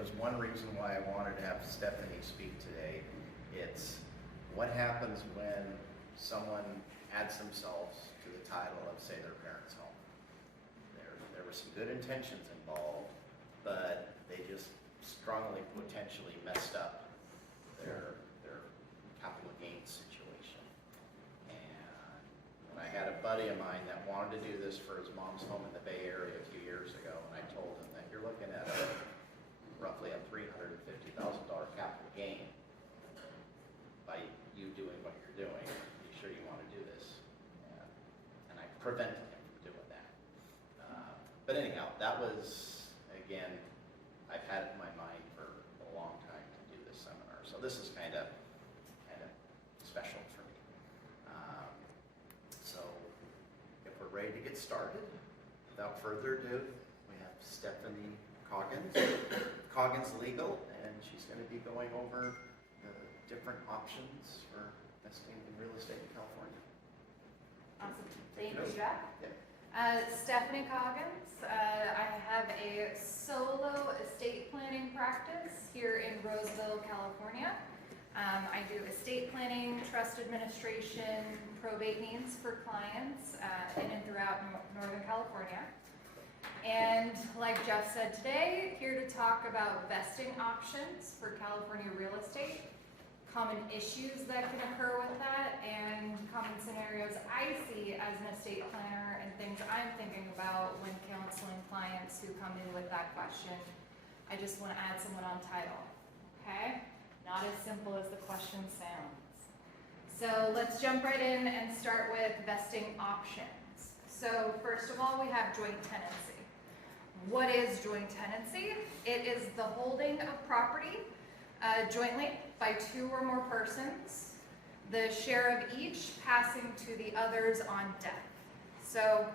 was one reason why I wanted to have Stephanie speak today. It's what happens when someone adds themselves to the title of, say, their parents' home. There were some good intentions involved, but they just strongly potentially messed up their capital gains situation. And when I had a buddy of mine that wanted to do this for his mom's home in the Bay Area a few years ago, and I told him that you're looking at roughly a $350,000 capital gain by you doing what you're doing. Are you sure you want to do this? And I prevented him from doing that. But anyhow, that was, again, I've had it in my mind for a long time to do this seminar. So this is kind of special for me. So if we're ready to get started, without further ado, we have Stephanie Coggins Legal, and she's going to be going over the different options for investing in real estate in California. Awesome. Thank you, Jeff. Yeah. Stephanie Coggins. I have a solo estate planning practice here in Roseville, California. I do estate planning, trust administration, probate needs for clients in and throughout Northern California. And like Jeff said today, here to talk about vesting options for California real estate, common issues that can occur with that, and common scenarios I see as an estate planner and things I'm thinking about when counseling clients who come in with that question. I just want to add someone on title, okay? Not as simple as the question sounds. So let's jump right in and start with vesting options. So first of all, we have joint tenancy. What is joint tenancy? It is the holding of property jointly by two or more persons, the share of each passing to the others on death. So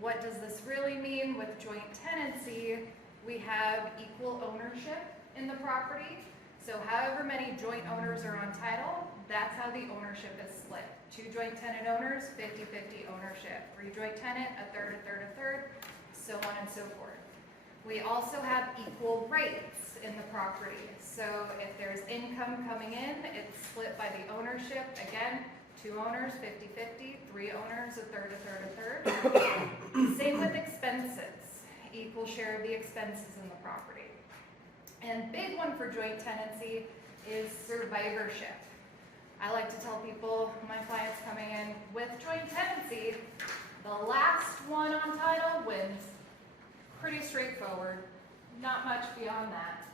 what does this really mean with joint tenancy? We have equal ownership in the property. So however many joint owners are on title, that's how the ownership is split. Two joint tenant owners, 50-50 ownership. Three joint tenant, a third, so on and so forth. We also have equal rights in the property. So if there's income coming in, it's split by the ownership. Again, two owners, 50-50, three owners, a third. Same with expenses, equal share of the expenses in the property. And big one for joint tenancy is survivorship. I like to tell people, my clients coming in with joint tenancy, the last one on title wins. Pretty straightforward, not much beyond that.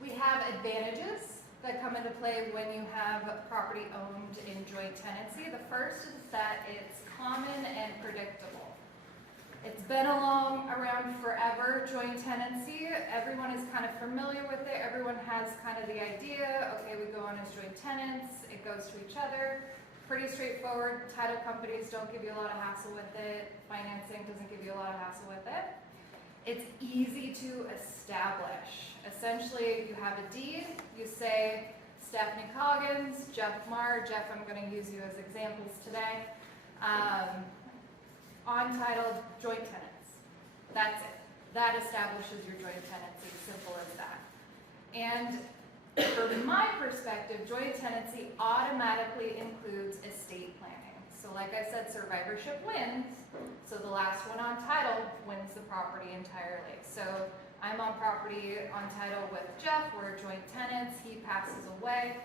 We have advantages that come into play when you have property owned in joint tenancy. The first is that it's common and predictable. It's been around forever, joint tenancy. Everyone is kind of familiar with it. Everyone has kind of the idea, okay, we go on as joint tenants, it goes to each other. Pretty straightforward. Title companies don't give you a lot of hassle with it. Financing doesn't give you a lot of hassle with it. It's easy to establish. Essentially, you have a deed, you say, Stephanie Coggins, Jeff Marr, Jeff, I'm going to use you as examples today. On title, joint tenants. That's it. That establishes your joint tenancy, simple as that. And from my perspective, joint tenancy automatically includes estate planning. So like I said, survivorship wins, so the last one on title wins the property entirely. So I'm on property on title with Jeff, we're joint tenants, he passes away.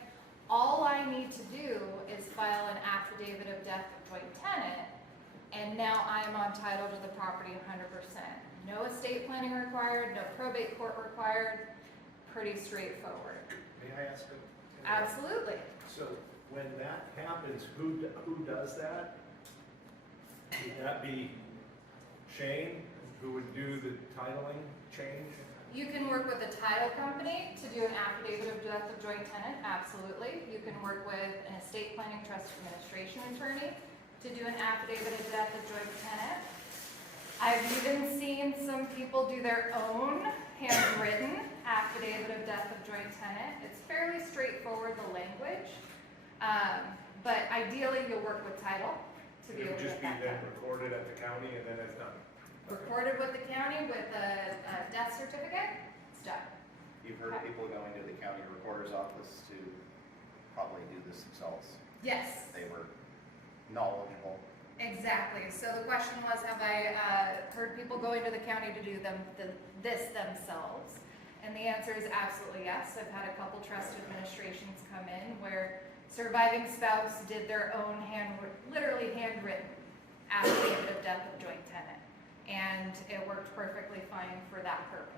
All I need to do is file an affidavit of death of joint tenant, and now I'm on title to the property 100%. No estate planning required, no probate court required, pretty straightforward. May I ask a? Absolutely. So when that happens, who does that? Would that be Shane, who would do the titling change? You can work with a title company to do an affidavit of death of joint tenant, absolutely. You can work with an estate planning trust administration attorney to do an affidavit of death of joint tenant. I've even seen some people do their own handwritten affidavit of death of joint tenant. It's fairly straightforward, the language, but ideally you'll work with title to be able to get that done. It would just be then recorded at the county and then it's done? Recorded with the county with a death certificate, it's done. You've heard Okay. people going to the county recorder's office to probably do this themselves. Yes. They were knowledgeable. Exactly. So the question was, have I heard people going to the county to do this themselves? And the answer is absolutely yes. I've had a couple trust administrations come in where surviving spouse did their own literally handwritten affidavit of death of joint tenant. And it worked perfectly fine for that purpose.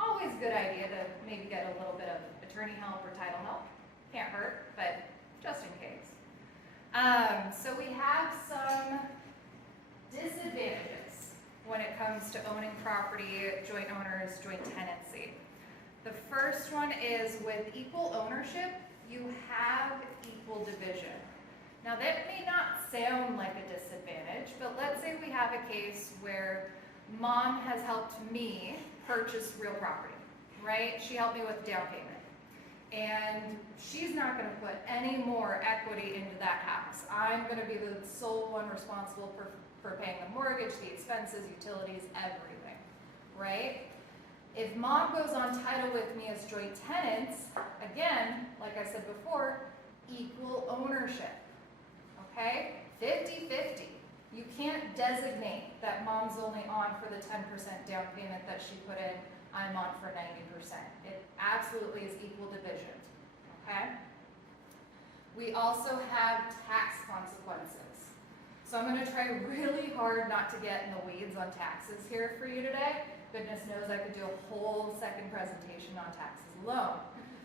Always a good idea to maybe get a little bit of attorney help or title help. Can't hurt, but just in case. So we have some disadvantages when it comes to owning property, joint owners, joint tenancy. The first one is with equal ownership, you have equal division. Now that may not sound like a disadvantage, but let's say we have a case where mom has helped me purchase real property, right? She helped me with down payment. And she's not going to put any more equity into that house. I'm going to be the sole one responsible for paying the mortgage, the expenses, utilities, everything, right? If mom goes on title with me as joint tenants, again, like I said before, equal ownership, okay? 50-50. You can't designate that mom's only on for the 10% down payment that she put in, I'm on for 90%. It absolutely is equal division, okay? We also have tax consequences. So I'm gonna try really hard not to get in the weeds on taxes here for you today. Goodness knows I could do a whole second presentation on taxes alone.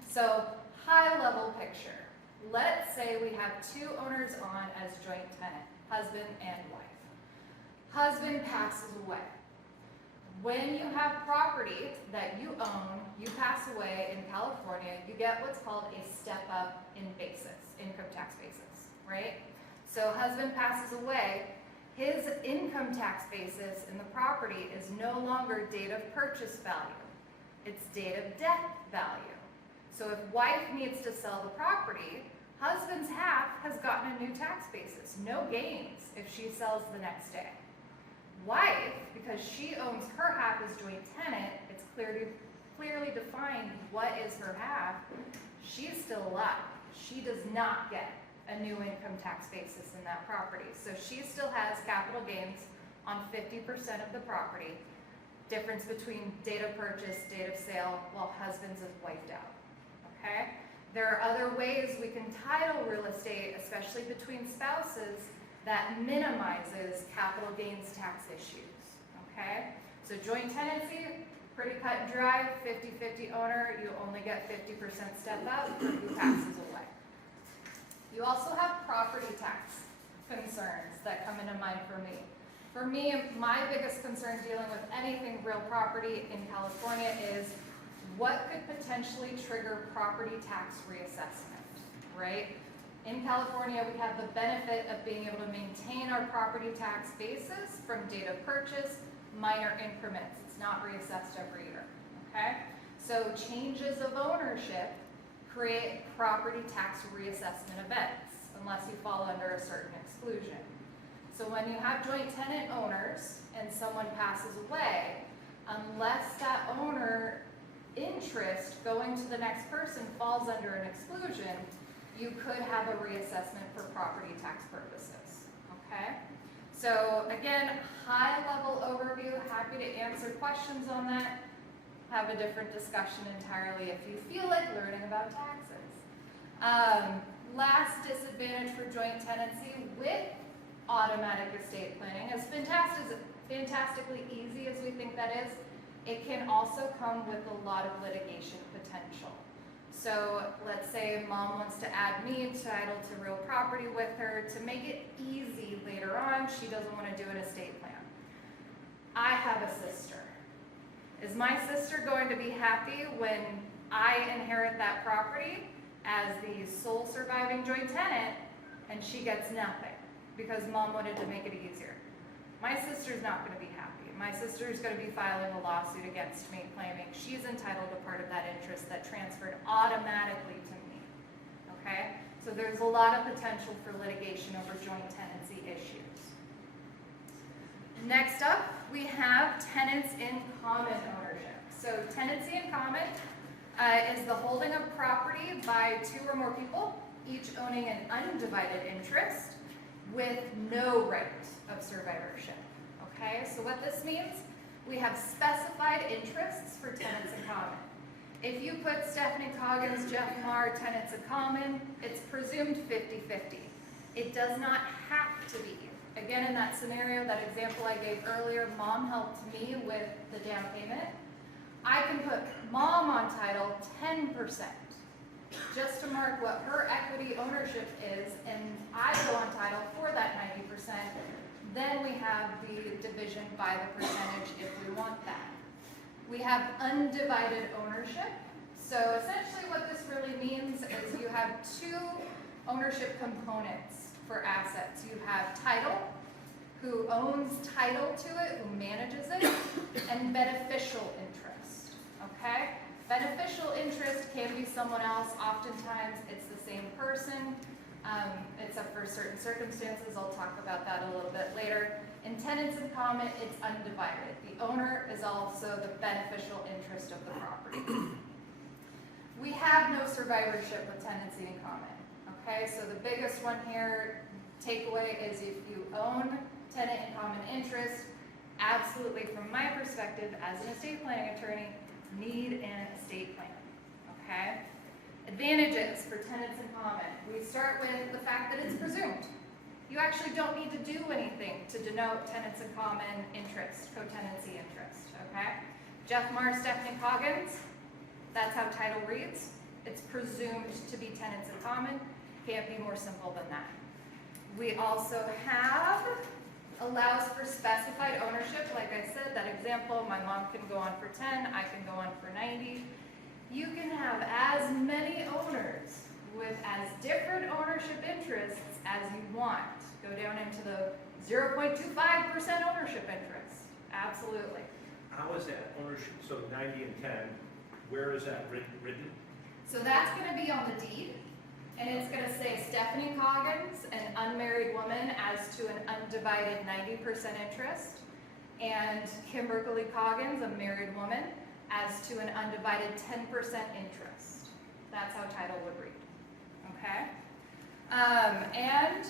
So high level picture. Let's say we have two owners on as joint tenant, husband and wife. Husband passes away. When you have property that you own, you pass away in California, you get what's called a step up in basis, income tax basis, right? So husband passes away, his income tax basis in the property is no longer date of purchase value, it's date of death value. So if wife needs to sell the property, husband's half has gotten a new tax basis, no gains if she sells the next day. Wife, because she owns her half as joint tenant, it's clearly defined what is her half, she's still alive. She does not get a new income tax basis in that property. So she still has capital gains on 50% of the property, difference between date of purchase, date of sale, while husband's is wiped out, okay? There are other ways we can title real estate, especially between spouses, that minimizes capital gains tax issues, okay? So joint tenancy, pretty cut and dry, 50-50 owner, you only get 50% step up for who passes away. You also have property tax concerns that come into mind for me. For me, my biggest concern dealing with anything real property in California is what could potentially trigger property tax reassessment, right? In California, we have the benefit of being able to maintain our property tax basis from date of purchase, minor increments. It's not reassessed every year, okay? So changes of ownership create property tax reassessment events, unless you fall under a certain exclusion. So when you have joint tenant owners and someone passes away, unless that owner interest going to the next person falls under an exclusion, you could have a reassessment for property tax purposes, okay? So again, high level overview, happy to answer questions on that. Have a different discussion entirely if you feel like learning about taxes. Last disadvantage for joint tenancy with automatic estate planning, as fantastically easy as we think that is, it can also come with a lot of litigation potential. So let's say mom wants to add me title to real property with her to make it easy later on. She doesn't want to do an estate plan. I have a sister. Is my sister going to be happy when I inherit that property as the sole surviving joint tenant and she gets nothing because mom wanted to make it easier? My sister's not going to be happy. My sister's going to be filing a lawsuit against me claiming she's entitled to part of that interest that transferred automatically to me, okay? So there's a lot of potential for litigation over joint tenancy issues. Next up, we have tenants in common ownership. So tenancy in common, is the holding of property by 2 or more people, each owning an undivided interest with no right of survivorship. Okay, so what this means, we have specified interests for tenants in common. If you put Stephanie Coggins, Jeff Marr, tenants in common, it's presumed 50-50. It does not have to be. Again, in that scenario, that example I gave earlier, mom helped me with the down payment. I can put mom on title 10%, just to mark what her equity ownership is, and I go on title for that 90%. Then we have the division by the percentage if we want that. We have undivided ownership. So essentially what this really means is you have 2 ownership components for assets. You have title, who owns title to it, who manages it, and beneficial interest, okay? Beneficial interest can be someone else. Oftentimes it's the same person, except for certain circumstances. I'll talk about that a little bit later. In tenants in common, it's undivided. The owner is also the beneficial interest of the property. We have no survivorship with tenancy in common. Okay, so the biggest one here, takeaway, is if you own tenant in common interest, absolutely, from my perspective as an estate planning attorney, need an estate plan. Okay? Advantages for tenants in common. We start with the fact that it's presumed. You actually don't need to do anything to denote tenants in common interest, co-tenancy interest. Okay? Jeff Marr, Stephanie Coggins, that's how title reads. It's presumed to be tenants in common. Can't be more simple than that. We also have, allows for specified ownership. Like I said, that example, my mom can go on for 10, I can go on for 90. You can have as many owners with as different ownership interests as you want. Go down into the 0.25% ownership interest. Absolutely. How is that ownership, so 90 and 10, where is that written? So that's going to be on the deed. And it's going to say Stephanie Coggins, an unmarried woman, as to an undivided 90% interest, and Kimberly Coggins, a married woman, as to an undivided 10% interest. That's how title would read. Okay? And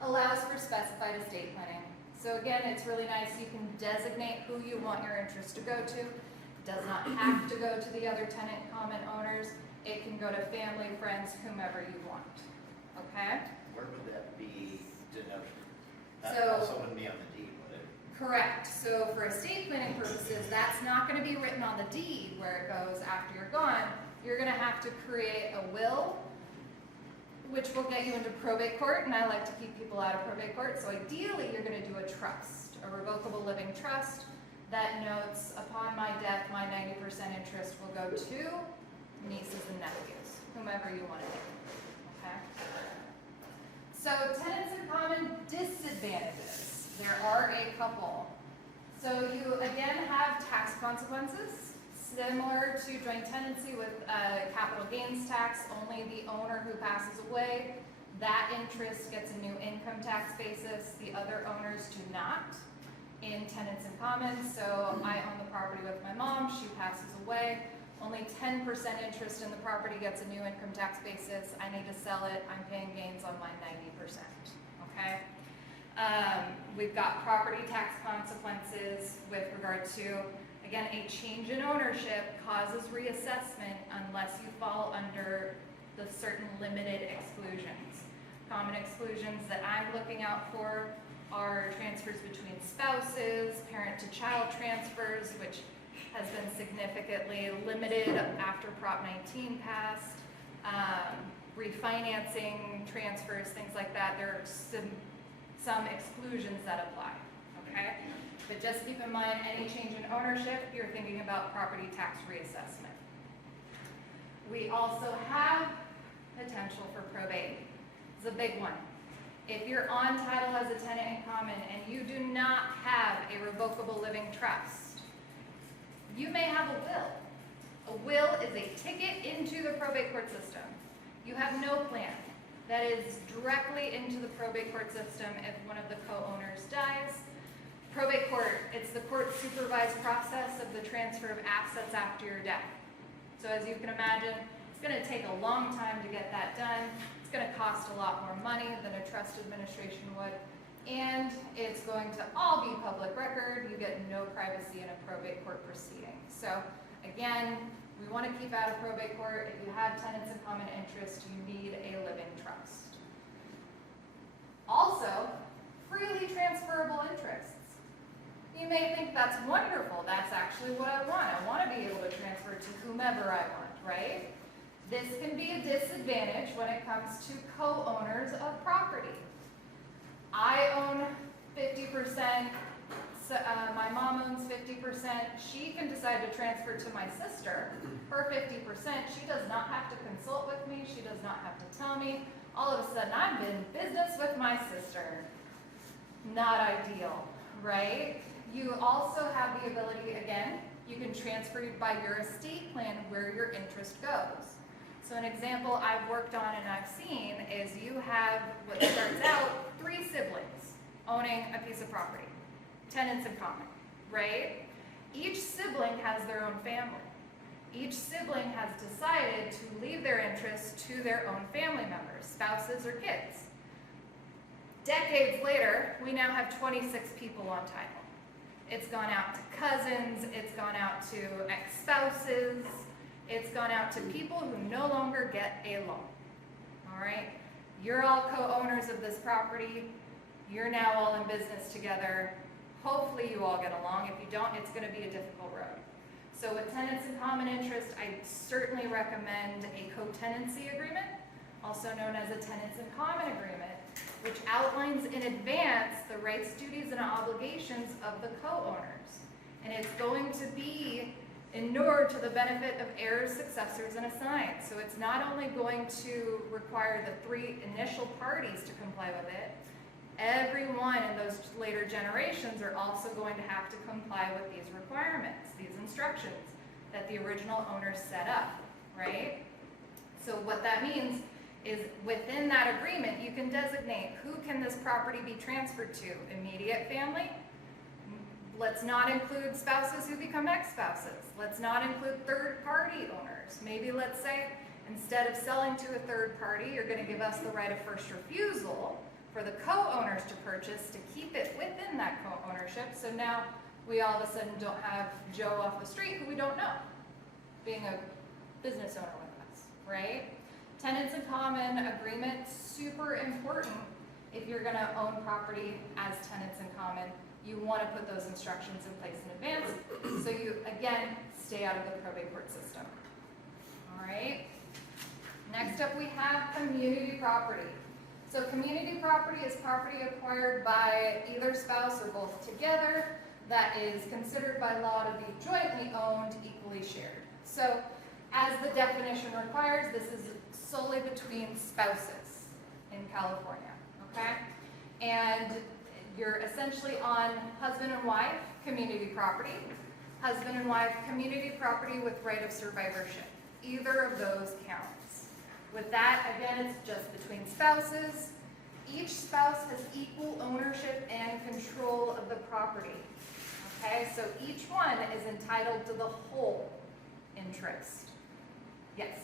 allows for specified estate planning. So again, it's really nice. You can designate who you want your interest to go to. It does not have to go to the other tenant common owners. It can go to family, friends, whomever you want. Okay? Where would that be denoted? That So- also wouldn't be on the deed, would it? Correct. So for estate planning purposes, that's not going to be written on the deed where it goes after you're gone. You're going to have to create a will, which will get you into probate court, and I like to keep people out of probate court. So ideally, you're going to do a trust, a revocable living trust that notes, upon my death, my 90% interest will go to nieces and nephews, whomever you want to name. Okay? So tenants in common disadvantages. There are a couple. So you again have tax consequences, similar to joint tenancy with capital gains tax. Only the owner who passes away, that interest gets a new income tax basis. The other owners do not. In tenants in common, so I own the property with my mom, she passes away. Only 10% interest in the property gets a new income tax basis. I need to sell it. I'm paying gains on my 90%. Okay? We've got property tax consequences with regard to, again, a change in ownership causes reassessment unless you fall under the certain limited exclusions. Common exclusions that I'm looking out for are transfers between spouses, parent-to-child transfers, which has been significantly limited after Prop 19 passed, refinancing transfers, things like that. There are some exclusions that apply, okay? But just keep in mind, any change in ownership, you're thinking about property tax reassessment. We also have potential for probate. It's a big one. If you're on title as a tenant in common and you do not have a revocable living trust, you may have a will. A will is a ticket into the probate court system. You have no plan. That is directly into the probate court system if one of the co-owners dies. Probate court, it's the court supervised process of the transfer of assets after your death. So as you can imagine, it's going to take a long time to get that done. It's going to cost a lot more money than a trust administration would. And it's going to all be public record. You get no privacy in a probate court proceeding. So again, we want to keep out of probate court. If you have tenants in common interest, you need a living trust. Also, freely transferable interests. You may think that's wonderful. That's actually what I want. I want to be able to transfer to whomever I want, right? This can be a disadvantage when it comes to co-owners of property. I own 50%, my mom owns 50%, she can decide to transfer to my sister her 50%. She does not have to consult with me, she does not have to tell me. All of a sudden, I'm in business with my sister. Not ideal, right? You also have the ability, again, you can transfer by your estate plan where your interest goes. So an example I've worked on and I've seen is you have what starts out 3 siblings owning a piece of property, tenants in common, right? Each sibling has their own family. Each sibling has decided to leave their interests to their own family members, spouses or kids. Decades later, we now have 26 people on title. It's gone out to cousins, it's gone out to ex-spouses, it's gone out to people who no longer get a loan, all right? You're all co-owners of this property. You're now all in business together. Hopefully you all get along. If you don't, it's going to be a difficult road. So with tenants in common interest, I certainly recommend a co-tenancy agreement, also known as a tenants in common agreement, which outlines in advance the rights, duties, and obligations of the co-owners. And it's going to be inured to the benefit of heirs, successors, and assigns. So it's not only going to require the 3 initial parties to comply with it, everyone in those later generations are also going to have to comply with these requirements, these instructions that the original owners set up, right? So what that means is within that agreement, you can designate who can this property be transferred to, immediate family. Let's not include spouses who become ex-spouses. Let's not include third-party owners. Maybe let's say instead of selling to a third party, you're going to give us the right of first refusal for the co-owners to purchase to keep it within that co-ownership. So now we all of a sudden don't have Joe off the street who we don't know being a business owner with us, right? Tenants in common agreement, super important if you're going to own property as tenants in common. You want to put those instructions in place in advance so you, again, stay out of the probate court system. All right. Next up, we have community property. So community property is property acquired by either spouse or both together that is considered by law to be jointly owned, equally shared. So as the definition requires, this is solely between spouses in California, okay? And you're essentially on husband and wife community property, husband and wife community property with right of survivorship. Either of those counts. With that, again, it's just between spouses. Each spouse has equal ownership and control of the property. Okay, so each one is entitled to the whole interest. Yes?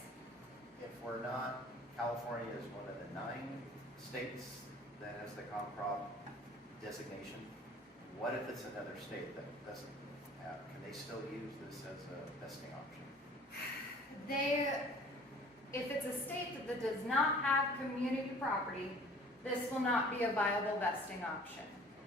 If we're not, California is one of the 9 states that has the ComProp designation. What if it's another state that doesn't have, can they still use this as a vesting option? If it's a state that does not have community property, this will not be a viable vesting option.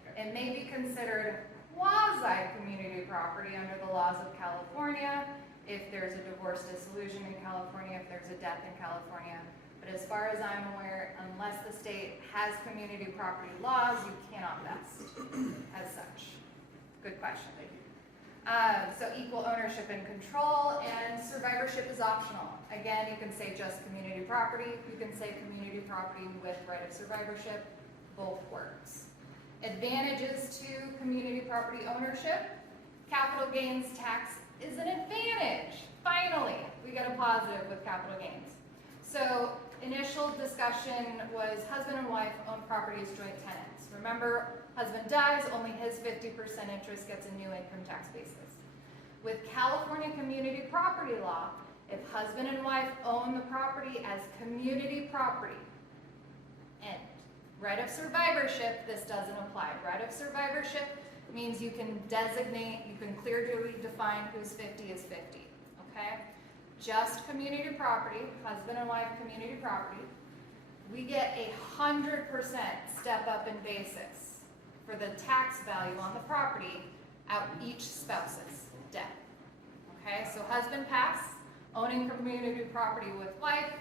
Okay. It may be considered quasi-community property under the laws of California, if there's a divorce dissolution in California, if there's a death in California. But as far as I'm aware, unless the state has community property laws, you cannot vest as such. Good question. Thank you. So equal ownership and control, and survivorship is optional. Again, you can say just community property. You can say community property with right of survivorship. Both works. Advantages to community property ownership. Capital gains tax is an advantage. Finally, we got a positive with capital gains. So initial discussion was husband and wife own property as joint tenants. Remember, husband dies, only his 50% interest gets a new income tax basis. With California community property law, If husband and wife own the property as community property, and right of survivorship, this doesn't apply. Right of survivorship means you can designate, you can clearly define who's 50 is 50, okay? Just community property, husband and wife community property, we get 100% step up in basis for the tax value on the property at each spouse's death. Okay, so husband pass, owning community property with wife,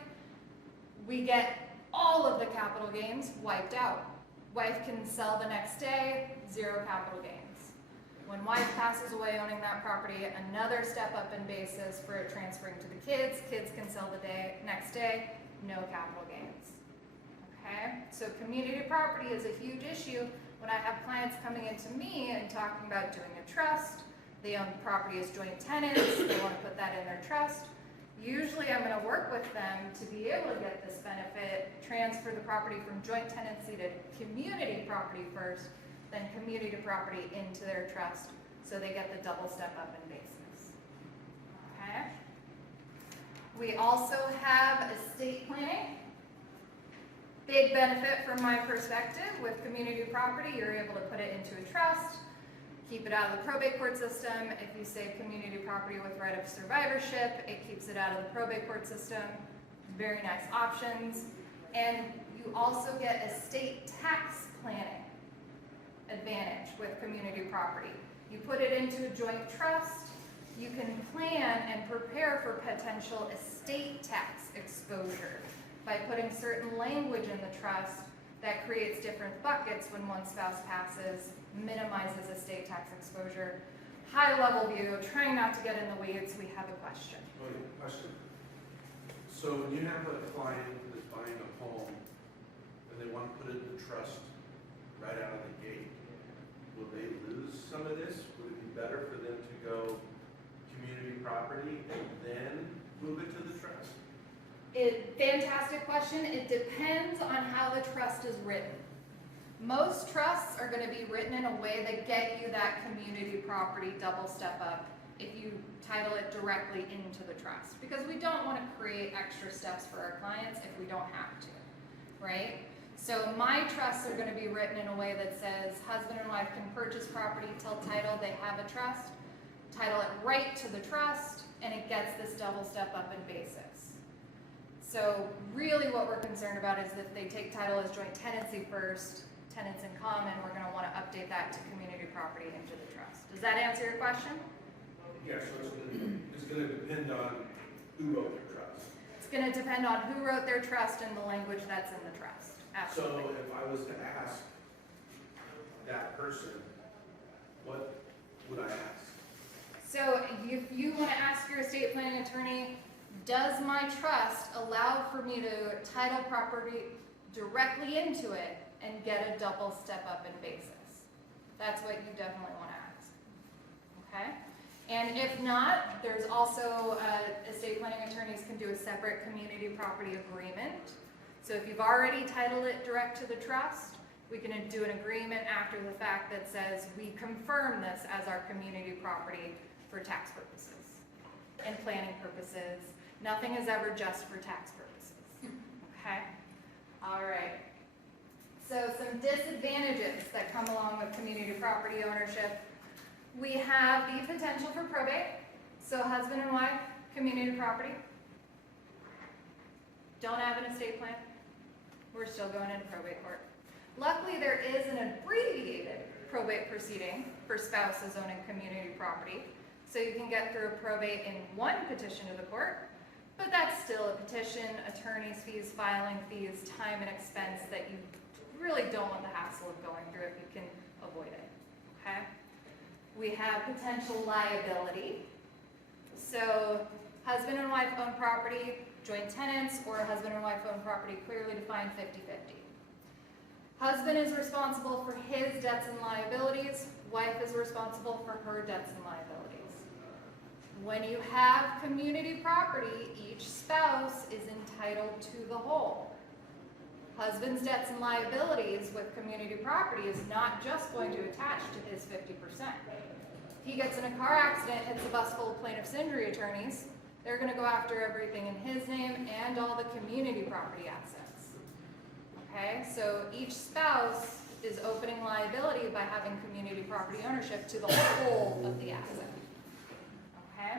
we get all of the capital gains wiped out. Wife can sell the next day, 0 capital gains. When wife passes away owning that property, another step up in basis for it transferring to the kids. Kids can sell the next day, no capital gains. Okay, so community property is a huge issue when I have clients coming into me and talking about doing a trust. They own the property as joint tenants, they want to put that in their trust. Usually I'm going to work with them to be able to get this benefit, transfer the property from joint tenancy to community property first, then community property into their trust, so they get the double step up in basis. Okay. We also have estate planning. Big benefit from my perspective with community property, you're able to put it into a trust, keep it out of the probate court system. If you say community property with right of survivorship, it keeps it out of the probate court system. Very nice options. And you also get estate tax planning advantage with community property. You put it into a joint trust, you can plan and prepare for potential estate tax exposure by putting certain language in the trust that creates different buckets when one spouse passes, minimizes estate tax exposure. High level view, trying not to get in the weeds, we have a question. Okay, question. So when you have a client that's buying a home and they want to put it in the trust right out of the gate, will they lose some of this? Would it be better for them to go community property and then move it to the trust? Fantastic question. It depends on how the trust is written. Most trusts are going to be written in a way that get you that community property double step up if you title it directly into the trust, because we don't want to create extra steps for our clients if we don't have to, right? So my trusts are going to be written in a way that says husband and wife can purchase property till title, they have a trust, title it right to the trust, and it gets this double step up in basis. So really what we're concerned about is that they take title as joint tenancy first, tenants in common, we're going to want to update that to community property into the trust. Does that answer your question? Yeah, so it's going to depend on who wrote the trust. It's going to depend on who wrote their trust and the language that's in the trust. Absolutely. So if I was to ask that person, what would I ask? So if you want to ask your estate planning attorney, does my trust allow for me to title property directly into it and get a double step up in basis? That's what you definitely want to ask. Okay? And if not, there's also estate planning attorneys can do a separate community property agreement. So if you've already titled it direct to the trust, we can do an agreement after the fact that says we confirm this as our community property for tax purposes and planning purposes. Nothing is ever just for tax purposes. Okay? All right. So some disadvantages that come along with community property ownership. We have the potential for probate. So husband and wife, community property. Don't have an estate plan. We're still going into probate court. Luckily, there is an abbreviated probate proceeding for spouses owning community property. So you can get through a probate in one petition to the court, but that's still a petition, attorney's fees, filing fees, time and expense that you really don't want the hassle of going through if you can avoid it, okay? We have potential liability. So husband and wife own property, joint tenants, or husband and wife own property clearly defined 50-50. Husband is responsible for his debts and liabilities. Wife is responsible for her debts and liabilities. When you have community property, each spouse is entitled to the whole. Husband's debts and liabilities with community property is not just going to attach to his 50%. He gets in a car accident, hits a bus full of plaintiff's injury attorneys, They're gonna go after everything in his name and all the community property assets. Okay, so each spouse is opening liability by having community property ownership to the whole of the asset. Okay?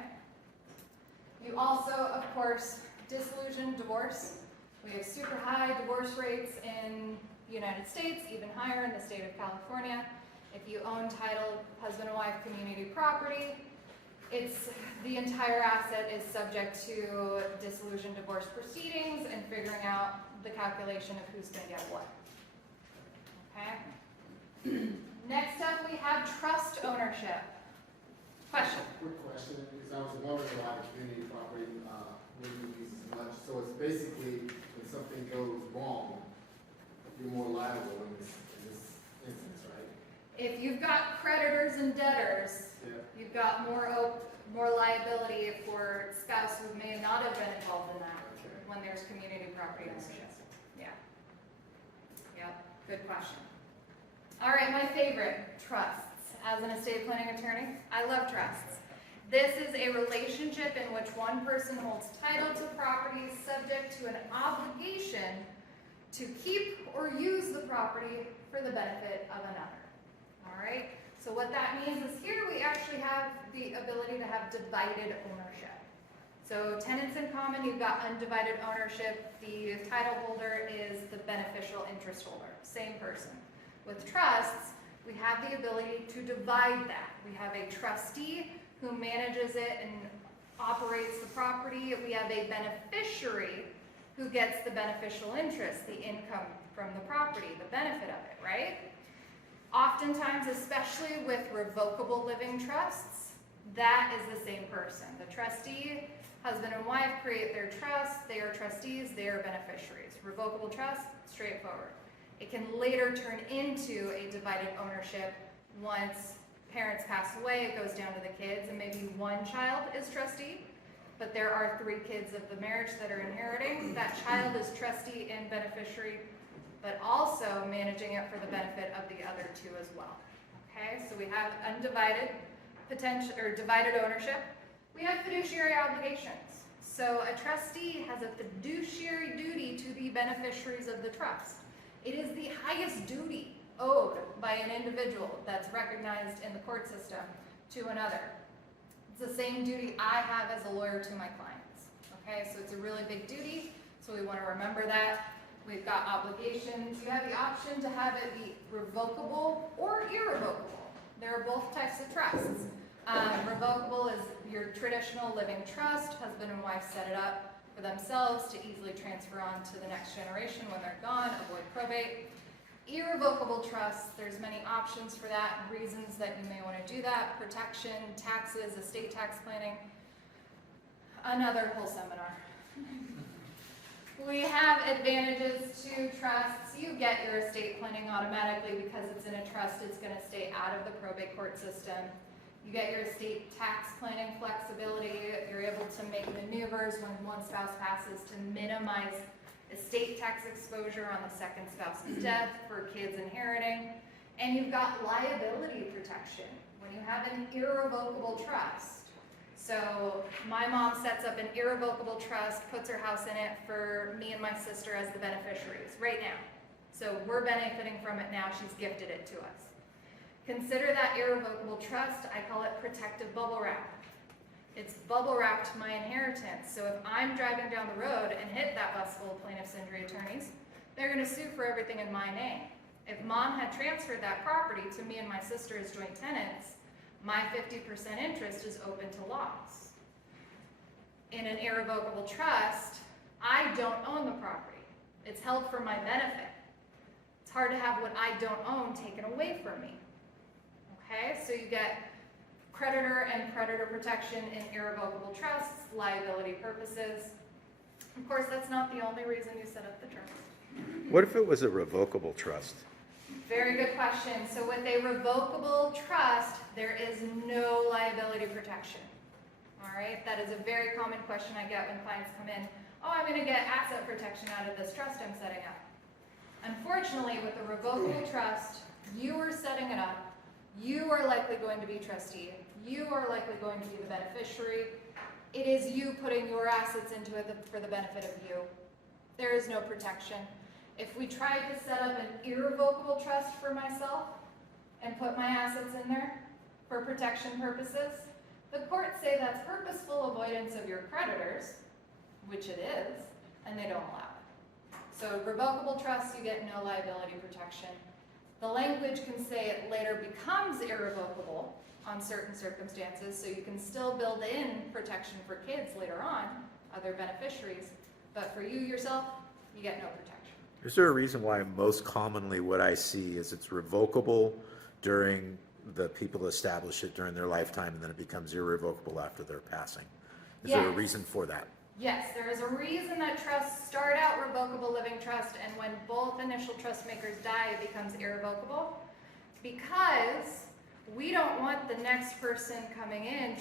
You also, of course, dissolution, divorce. We have super high divorce rates in the United States, even higher in the state of California. If you own title, husband and wife community property, the entire asset is subject to dissolution, divorce proceedings and figuring out the calculation of who's going to get what. Okay? Next up, we have trust ownership. Question? Quick question, because I was wondering why the community property wouldn't use as much. So it's basically, when something goes wrong, you're more liable in this instance, right? If you've got creditors and debtors, Yeah. you've got more liability for spouse who may not have been involved in that Okay. when there's community property ownership. Yeah. Yep, good question. All right, my favorite, trusts. As an estate planning attorney, I love trusts. This is a relationship in which one person holds title to property subject to an obligation to keep or use the property for the benefit of another. All right, so what that means is here we actually have the ability to have divided ownership. So tenants in common, you've got undivided ownership. The title holder is the beneficial interest holder, same person. With trusts, we have the ability to divide that. We have a trustee who manages it and operates the property. We have a beneficiary who gets the beneficial interest, the income from the property, the benefit of it, right? Oftentimes, especially with revocable living trusts, that is the same person. The trustee, husband and wife create their trust, they are trustees, they are beneficiaries. Revocable trust, straightforward. It can later turn into a divided ownership once parents pass away, it goes down to the kids, and maybe one child is trustee, but there are 3 kids of the marriage that are inheriting. That child is trustee and beneficiary, but also managing it for the benefit of the other 2 as well. Okay, so we have undivided potential or divided ownership. We have fiduciary obligations. So a trustee has a fiduciary duty to the beneficiaries of the trust. It is the highest duty owed by an individual that's recognized in the court system to another. It's the same duty I have as a lawyer to my clients. Okay, so it's a really big duty, so we want to remember that. We've got obligations. You have the option to have it be revocable or irrevocable. There are both types of trusts. Revocable is your traditional living trust. Husband and wife set it up for themselves to easily transfer on to the next generation when they're gone, avoid probate. Irrevocable trusts, there's many options for that, reasons that you may want to do that, protection, taxes, estate tax planning, another whole seminar. We have advantages to trusts. You get your estate planning automatically because it's in a trust, it's going to stay out of the probate court system. You get your estate tax planning flexibility. You're able to make maneuvers when one spouse passes to minimize estate tax exposure on the second spouse's death for kids inheriting. And you've got liability protection when you have an irrevocable trust. So my mom sets up an irrevocable trust, puts her house in it for me and my sister as the beneficiaries right now. So we're benefiting from it now. She's gifted it to us. Consider that irrevocable trust, I call it protective bubble wrap. It's bubble wrapped my inheritance. So if I'm driving down the road and hit that bus full of plaintiff's injury attorneys, they're going to sue for everything in my name. If mom had transferred that property to me and my sister as joint tenants, my 50% interest is open to loss. In an irrevocable trust, I don't own the property. It's held for my benefit. It's hard to have what I don't own taken away from me. Okay, so you get creditor and creditor protection in irrevocable trusts, liability purposes. Of course, that's not the only reason you set up the trust. What if it was a revocable trust? Very good question. So with a revocable trust, there is no liability protection. All right, that is a very common question I get when clients come in. Oh, I'm going to get asset protection out of this trust I'm setting up. Unfortunately, with a revocable trust, you are setting it up. You are likely going to be trustee. You are likely going to be the beneficiary. It is you putting your assets into it for the benefit of you. There is no protection. If we tried to set up an irrevocable trust for myself and put my assets in there for protection purposes, the courts say that's purposeful avoidance of your creditors, which it is, and they don't allow it. So revocable trust, you get no liability protection. The language can say it later becomes irrevocable on certain circumstances, so you can still build in protection for kids later on, other beneficiaries, but for you yourself, you get no protection. Is there a reason why most commonly what I see is it's revocable during the people establish it during their lifetime and then it becomes irrevocable after their passing? Is there a Yes. reason for that? Yes, there is a reason that trusts start out revocable living trust, and when both initial trust makers die, it becomes irrevocable. Because we don't want the next person coming in,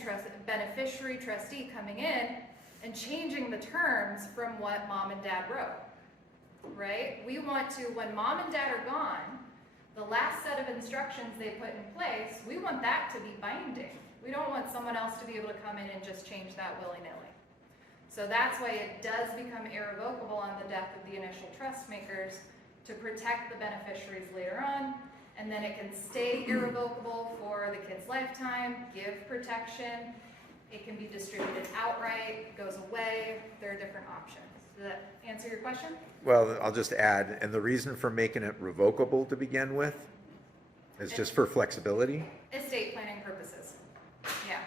beneficiary, trustee coming in, and changing the terms from what mom and dad wrote, right? We want to, when mom and dad are gone, the last set of instructions they put in place, we want that to be binding. We don't want someone else to be able to come in and just change that willy-nilly. So that's why it does become irrevocable on the death of the initial trust makers to protect the beneficiaries later on, and then it can stay irrevocable for the kid's lifetime, give protection. It can be distributed outright, goes away. There are different options. Does that answer your question? Well, I'll just add, and the reason for making it revocable to begin with is just for flexibility? Estate planning purposes. Yeah.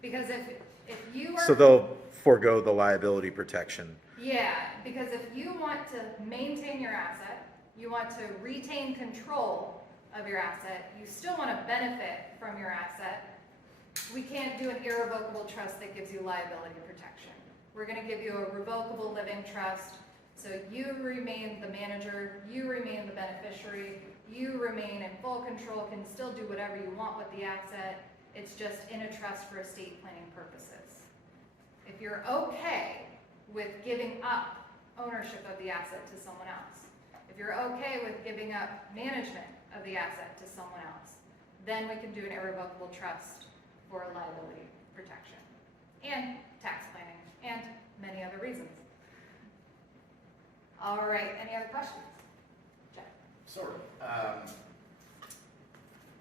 Because if you are... So they'll forego the liability protection. Yeah, because if you want to maintain your asset, you want to retain control of your asset, you still want to benefit from your asset, we can't do an irrevocable trust that gives you liability protection. We're going to give you a revocable living trust, so you remain the manager, you remain the beneficiary, you remain in full control, can still do whatever you want with the asset. It's just in a trust for estate planning purposes. If you're okay with giving up ownership of the asset to someone else, if you're okay with giving up management of the asset to someone else, then we can do an irrevocable trust for liability protection and tax planning and many other reasons. All right, any other questions? Jeff? Sort of.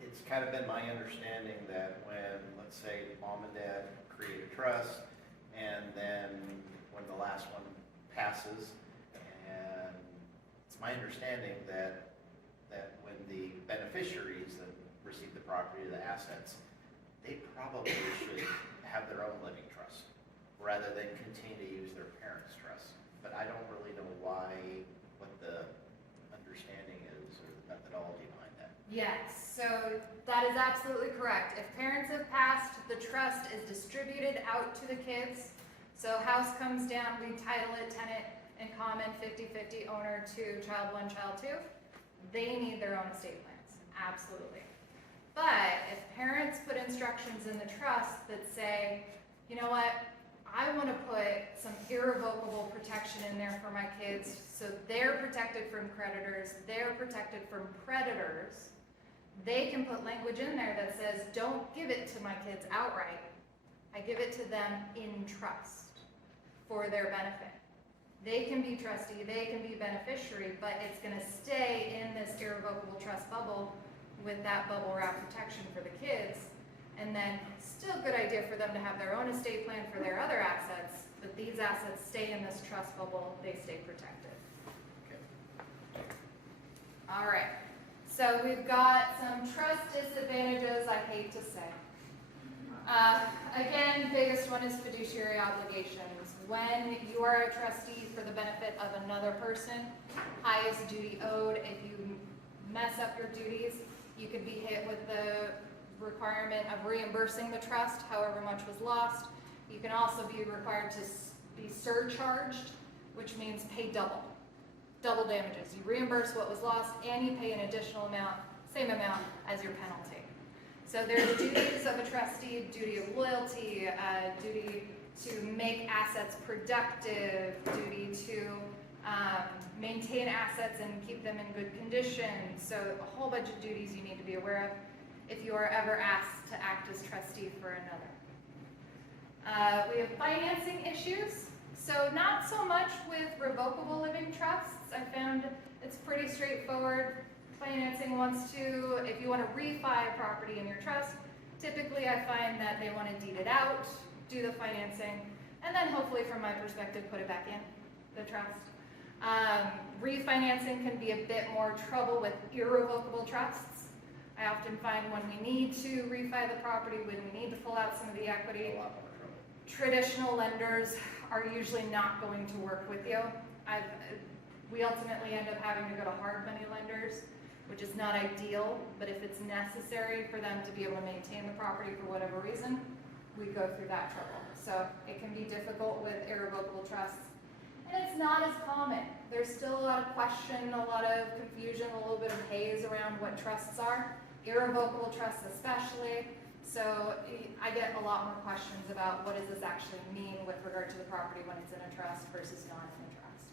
It's kind of been my understanding that when, let's say, mom and dad create a trust, and then when the last one passes, and it's my understanding that when the beneficiaries that receive the property or the assets, they probably should have their own living trust rather than continue to use their parents' trust. But I don't really know what the understanding is or the methodology behind that. Yes, so that is absolutely correct. If parents have passed, the trust is distributed out to the kids. So house comes down, we title it tenant in common, 50-50 owner to child 1, child 2. They need their own estate plans, absolutely. But if parents put instructions in the trust that say, you know what, I want to put some irrevocable protection in there for my kids so they're protected from creditors, they're protected from predators, they can put language in there that says, don't give it to my kids outright. I give it to them in trust for their benefit. They can be trustee, they can be beneficiary, but it's going to stay in this irrevocable trust bubble with that bubble wrap protection for the kids. And then still a good idea for them to have their own estate plan for their other assets, but these assets stay in this trust bubble, they stay protected. Okay. All right, so we've got some trust disadvantages, I hate to say. Again, biggest one is fiduciary obligations. When you are a trustee for the benefit of another person, highest duty owed. If you mess up your duties, you could be hit with the requirement of reimbursing the trust, however much was lost. You can also be required to be surcharged, which means pay double damages. You reimburse what was lost and you pay an additional amount, same amount as your penalty. So there are duties of a trustee, duty of loyalty, duty to make assets productive, duty to maintain assets and keep them in good condition. So a whole bunch of duties you need to be aware of if you are ever asked to act as trustee for another. We have financing issues. So not so much with revocable living trusts. I found it's pretty straightforward. Financing wants to, if you want to refi a property in your trust, typically I find that they want to deed it out, do the financing, and then hopefully from my perspective, put it back in the trust. Refinancing can be a bit more trouble with irrevocable trusts. I often find when we need to refi the property, when we need to pull out some of the equity, A lot more trouble. traditional lenders are usually not going to work with you. We ultimately end up having to go to hard money lenders, which is not ideal, but if it's necessary for them to be able to maintain the property for whatever reason, we go through that trouble. So it can be difficult with irrevocable trusts. And it's not as common. There's still a lot of question, a lot of confusion, a little bit of haze around what trusts are, irrevocable trusts especially. So I get a lot more questions about what does this actually mean with regard to the property when it's in a trust versus not in a trust.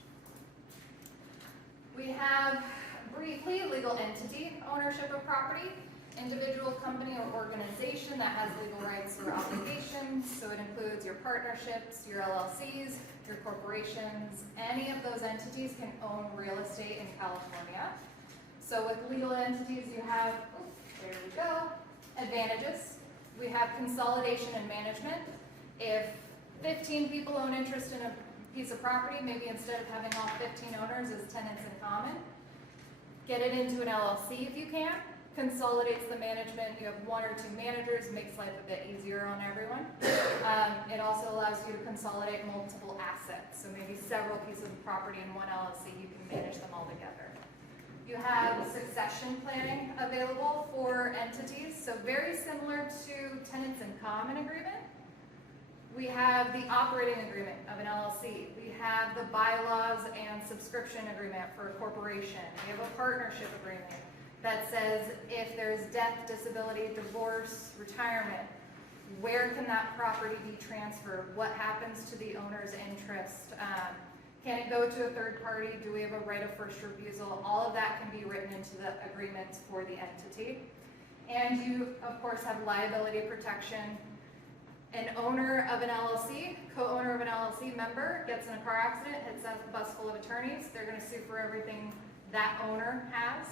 We have briefly legal entity ownership of property, individual, company, or organization that has legal rights or obligations. So it includes your partnerships, your LLCs, your corporations. Any of those entities can own real estate in California. So with legal entities, you have, there we go, advantages. We have consolidation and management. If 15 people own interest in a piece of property, maybe instead of having all 15 owners as tenants in common, get it into an LLC if you can. Consolidates the management. You have one or two managers, makes life a bit easier on everyone. It also allows you to consolidate multiple assets. So maybe several pieces of property in one LLC, you can manage them all together. You have succession planning available for entities. So very similar to tenants in common agreement. We have the operating agreement of an LLC. We have the bylaws and subscription agreement for a corporation. We have a partnership agreement that says if there's death, disability, divorce, retirement, where can that property be transferred? What happens to the owner's interest? Can it go to a third party? Do we have a right of first refusal? All of that can be written into the agreements for the entity. And you, of course, have liability protection. An owner of an LLC, co-owner of an LLC member gets in a car accident, hits a bus full of attorneys. They're going to sue for everything that owner has.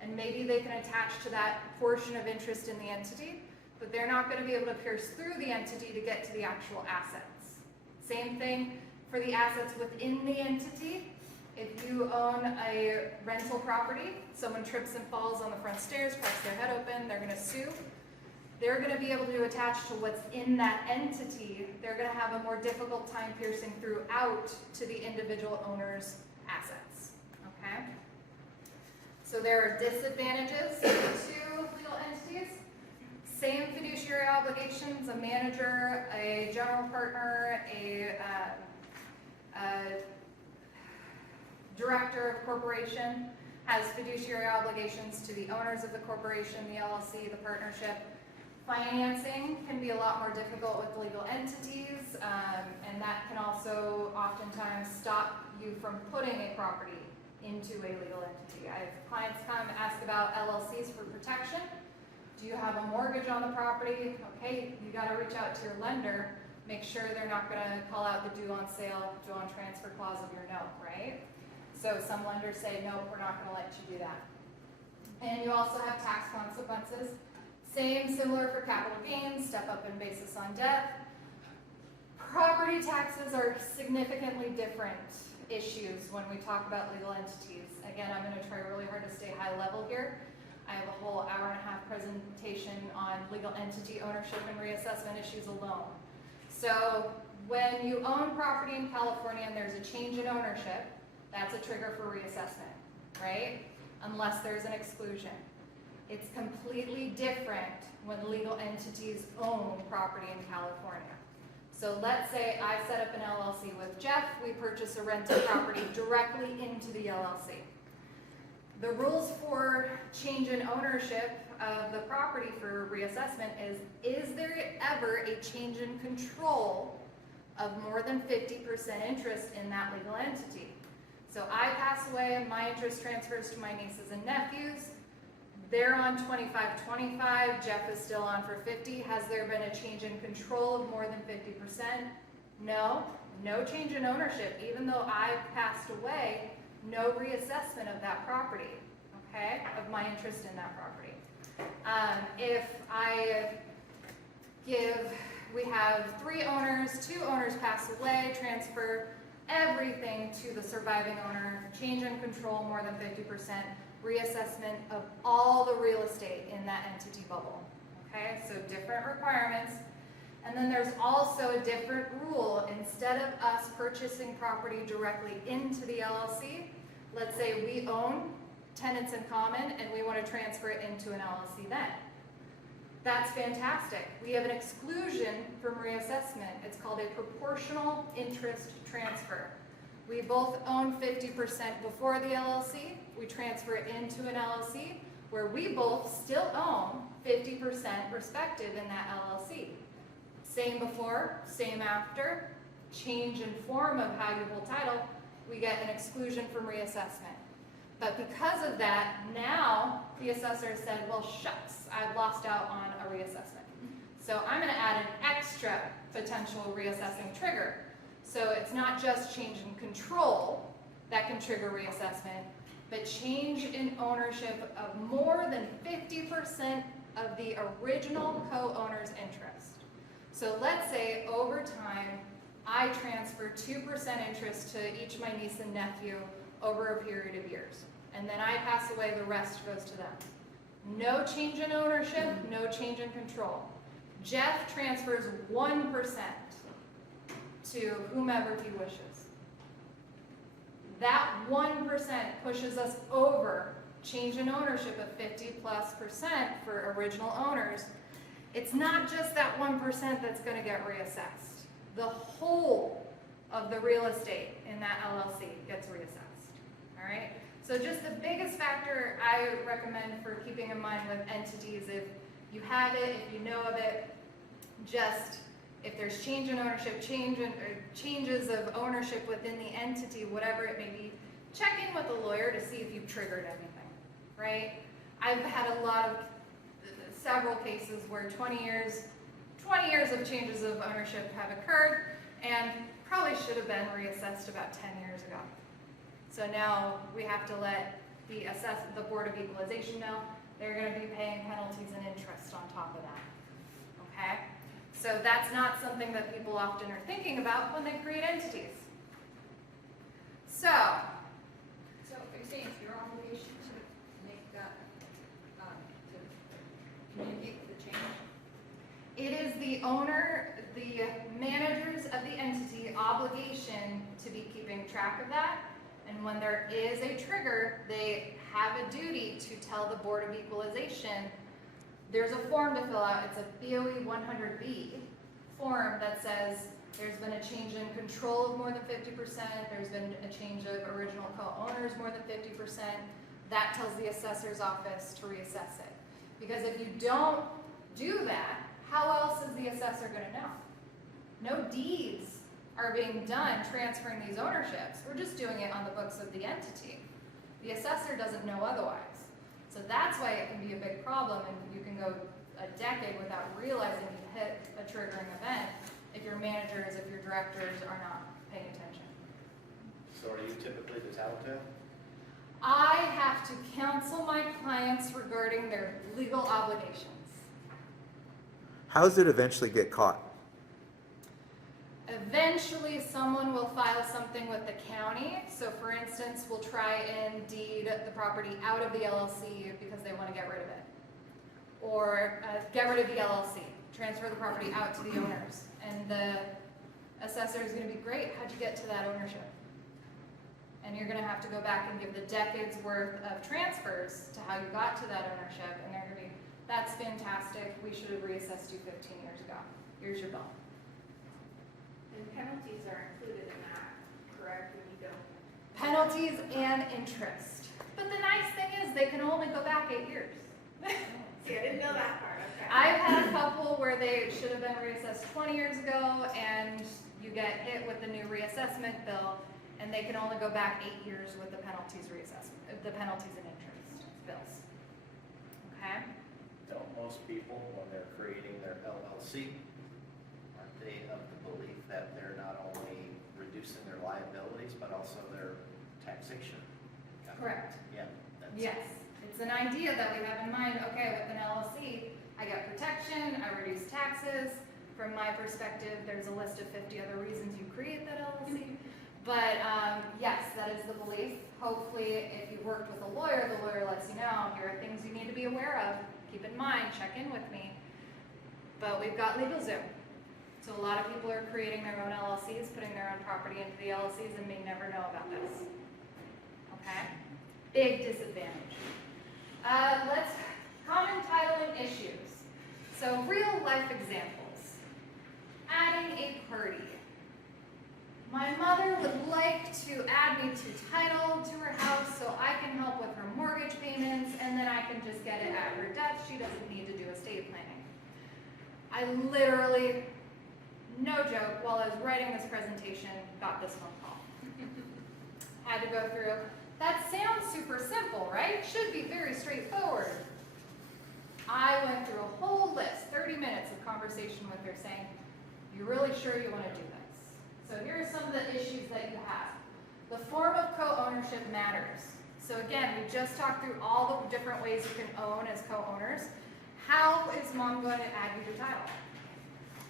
And maybe they can attach to that portion of interest in the entity, but they're not going to be able to pierce through the entity to get to the actual assets. Same thing for the assets within the entity. If you own a rental property, someone trips and falls on the front stairs, cracks their head open, they're going to sue. They're going to be able to attach to what's in that entity. They're going to have a more difficult time piercing throughout to the individual owner's assets. Okay? So there are disadvantages to legal entities. Same fiduciary obligations, a manager, a general partner, a director of corporation has fiduciary obligations to the owners of the corporation, the LLC, the partnership. Financing can be a lot more difficult with legal entities, and that can also oftentimes stop you from putting a property into a legal entity. I have clients come ask about LLCs for protection. Do you have a mortgage on the property? Okay, you got to reach out to your lender. Make sure they're not going to call out the due on sale, due on transfer clause of your note, right? So some lenders say, nope, we're not going to let you do that. And you also have tax consequences. Similar for capital gains, step up in basis on death. Property taxes are significantly different issues when we talk about legal entities. Again, I'm going to try really hard to stay high level here. I have a whole hour-and-a-half presentation on legal entity ownership and reassessment issues alone. So when you own property in California and there's a change in ownership, that's a trigger for reassessment, right? Unless there's an exclusion. It's completely different when legal entities own property in California. So let's say I set up an LLC with Jeff, we purchase a rental property directly into the LLC. The rules for change in ownership of the property for reassessment is there ever a change in control of more than 50% interest in that legal entity? So I pass away and my interest transfers to my nieces and nephews. they're on 25-25, Jeff is still on for 50. Has there been a change in control of more than 50%? No, no change in ownership. Even though I've passed away, no reassessment of that property, okay, of my interest in that property. If we have 3 owners, 2 owners pass away, transfer everything to the surviving owner, change in control more than 50%, reassessment of all the real estate in that entity bubble, okay? So different requirements. And then there's also a different rule. Instead of us purchasing property directly into the LLC, let's say we own Tenants in Common and we want to transfer it into an LLC then. That's fantastic. We have an exclusion from reassessment. It's called a proportional interest transfer. We both own 50% before the LLC. We transfer it into an LLC where we both still own 50% respective in that LLC. Same before, same after, change in form of how you hold title, we get an exclusion from reassessment. But because of that, now the assessor said, well, shucks, I've lost out on a reassessment. So I'm going to add an extra potential reassessing trigger. So it's not just change in control that can trigger reassessment, but change in ownership of more than 50% of the original co-owner's interest. So let's say over time, I transfer 2% interest to each of my niece and nephew over a period of years. And then I pass away, the rest goes to them. No change in ownership, no change in control. Jeff transfers 1% to whomever he wishes. That 1% pushes us over change in ownership of 50+% for original owners. It's not just that 1% that's going to get reassessed. The whole of the real estate in that LLC gets reassessed. All right? So just the biggest factor I recommend for keeping in mind with entities, if you have it, if you know of it, just if there's change in ownership, changes of ownership within the entity, whatever it may be, check in with a lawyer to see if you've triggered anything, right? I've had several cases where 20 years of changes of ownership have occurred and probably should have been reassessed about 10 years ago. So now we have to let the Board of Equalization know they're going to be paying penalties and interest on top of that, okay? So that's not something that people often are thinking about when they create entities. So are you saying it's your obligation to make that, to communicate the change? it is the managers of the entity obligation to be keeping track of that. And when there is a trigger, they have a duty to tell the Board of Equalization. There's a form to fill out. It's a BOE 100B form that says there's been a change in control of more than 50%. There's been a change of original co-owners more than 50%. That tells the assessor's office to reassess it. Because if you don't do that, how else is the assessor going to know? No deeds are being done transferring these ownerships. We're just doing it on the books of the entity. The assessor doesn't know otherwise. So that's why it can be a big problem, and you can go a decade without realizing you hit a triggering event if your managers, if your directors are not paying attention. So are you typically the tattletale? I have to counsel my clients regarding their legal obligations. How does it eventually get caught? Eventually, someone will file something with the county. So for instance, we'll try and deed the property out of the LLC because they want to get rid of it. Or get rid of the LLC, transfer the property out to the owners. And the assessor is going to be, great, how'd you get to that ownership? And you're going to have to go back and give the decades worth of transfers to how you got to that ownership. And they're going to be, that's fantastic, we should have reassessed you 15 years ago. Here's your bill. And penalties are included in that, correct, when you don't? Penalties and interest. But the nice thing is they can only go back 8 years. See, I didn't know that part, okay. I've had a couple where they should have been reassessed 20 years ago and you get hit with the new reassessment bill and they can only go back 8 years with the penalties reassessment, the penalties and interest bills. okay? Don't most people, when they're creating their LLC, aren't they of the belief that they're not only reducing their liabilities, but also their taxation? Correct. Yeah. That's Yes, it's an idea that we have in mind, okay, with an LLC, I get protection, I reduce taxes. From my perspective, there's a list of 50 other reasons you create that LLC. But yes, that is the belief. Hopefully, if you've worked with a lawyer, the lawyer lets you know, here are things you need to be aware of. Keep in mind, check in with me. But we've got LegalZoom. So a lot of people are creating their own LLCs, putting their own property into the LLCs, and may never know about this. Okay? Big disadvantage. Let's common titling issues. So real life examples. Adding a party. My mother would like to add me to title to her house so I can help with her mortgage payments, and then I can just get it at her death. She doesn't need to do estate planning. I literally, no joke, while I was writing this presentation, got this phone call. Had to go through. That sounds super simple, right? Should be very straightforward. I went through a whole list, 30 minutes of conversation with her saying, "You're really sure you want to do this?" So here are some of the issues that you have. The form of co-ownership matters. So again, we just talked through all the different ways you can own as co-owners. How is mom going to add you to title?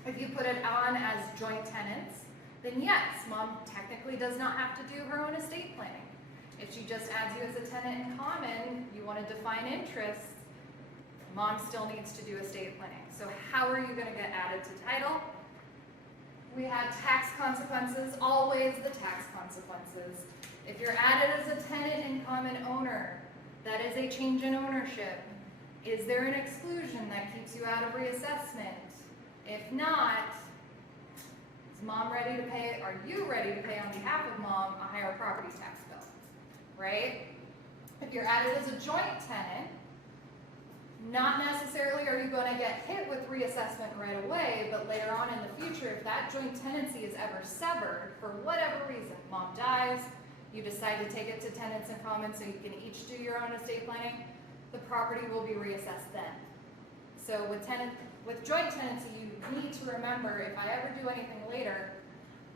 If you put it on as joint tenants, then yes, mom technically does not have to do her own estate planning. If she just adds you as a tenant in common, you want to define interests, mom still needs to do estate planning. So how are you going to get added to title? We have tax consequences, always the tax consequences. If you're added as a tenant in common owner, that is a change in ownership. Is there an exclusion that keeps you out of reassessment? If not, is mom ready to pay, are you ready to pay on behalf of mom a higher property tax bill, right? If you're added as a joint tenant, not necessarily are you going to get hit with reassessment right away, but later on in the future, if that joint tenancy is ever severed, for whatever reason, mom dies, you decide to take it to tenants in common so you can each do your own estate planning, the property will be reassessed then. So with joint tenancy, you need to remember, if I ever do anything later,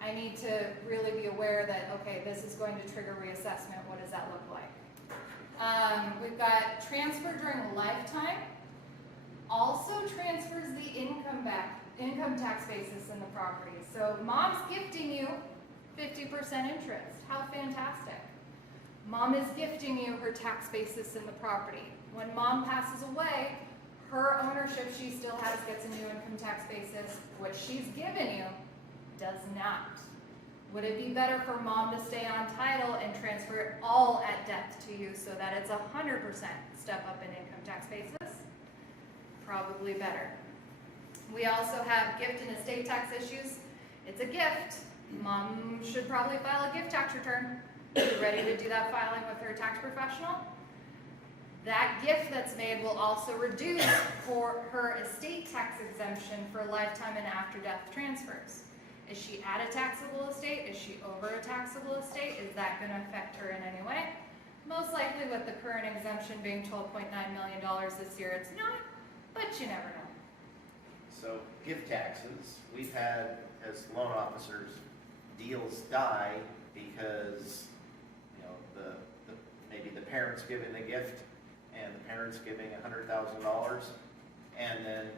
I need to really be aware that, okay, this is going to trigger reassessment. What does that look like? We've got transfer during lifetime. Also transfers the income tax basis in the property. So mom's gifting you 50% interest. How fantastic. Mom is gifting you her tax basis in the property. When mom passes away, her ownership she still has gets a new income tax basis. What she's given you does not. Would it be better for mom to stay on title and transfer it all at death to you so that it's 100% step up in income tax basis? Probably better. We also have gift and estate tax issues. It's a gift. Mom should probably file a gift tax return. Be ready to do that filing with her tax professional. That gift that's made will also reduce for her estate tax exemption for lifetime and after death transfers. Is she at a taxable estate? Is she over a taxable estate? Is that going to affect her in any way? Most likely with the current exemption being $12.9 million this year, it's not, but you never know. So gift taxes, we've had, as loan officers, deals die because, you know, maybe the parents giving the gift and the parents giving $100,000 and then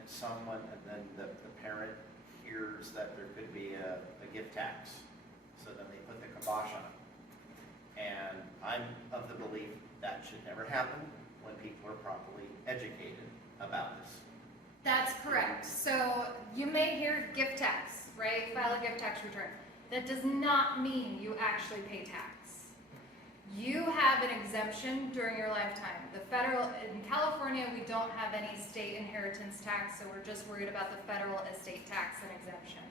the parent hears that there could be a gift tax. So then they put the kibosh on it. And I'm of the belief that should never happen when people are properly educated about this. That's correct. So you may hear gift tax, right? File a gift tax return. That does not mean you actually pay tax. You have an exemption during your lifetime. In California, we don't have any state inheritance tax, so we're just worried about the federal estate tax and exemption.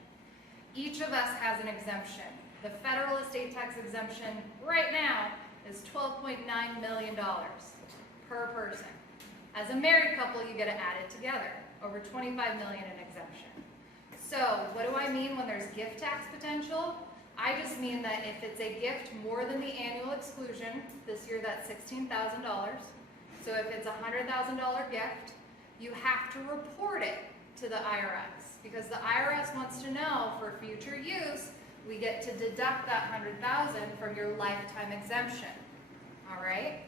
Each of us has an exemption. The federal estate tax exemption right now is $12.9 million per person. As a married couple, you get to add it together, over $25 million in exemption. So what do I mean when there's gift tax potential? I just mean that if it's a gift more than the annual exclusion, this year that's $16,000, So if it's a $100,000 gift, you have to report it to the IRS, because the IRS wants to know for future use, we get to deduct that $100,000 from your lifetime exemption. All right?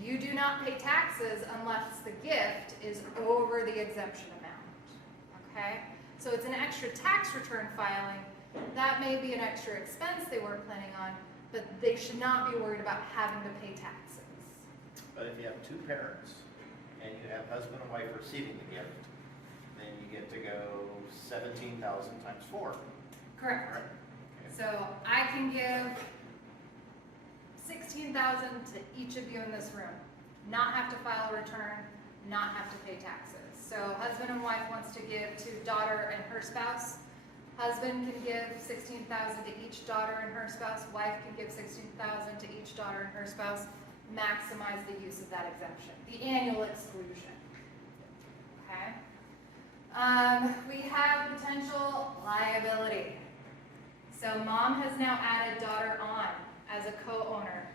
You do not pay taxes unless the gift is over the exemption amount. Okay? So it's an extra tax return filing. That may be an extra expense they weren't planning on, but they should not be worried about having to pay taxes. But if you have two parents and you have husband and wife receiving the gift, then you get to go 17,000 times 4. Correct. Right? Okay. So I can give 16,000 to each of you in this room, not have to file a return, not have to pay taxes. So husband and wife wants to give to daughter and her spouse. Husband can give 16,000 to each daughter and her spouse. Wife can give 16,000 to each daughter and her spouse. Maximize the use of that exemption, the annual exclusion. Okay. We have potential liability. So mom has now added daughter on as a co-owner.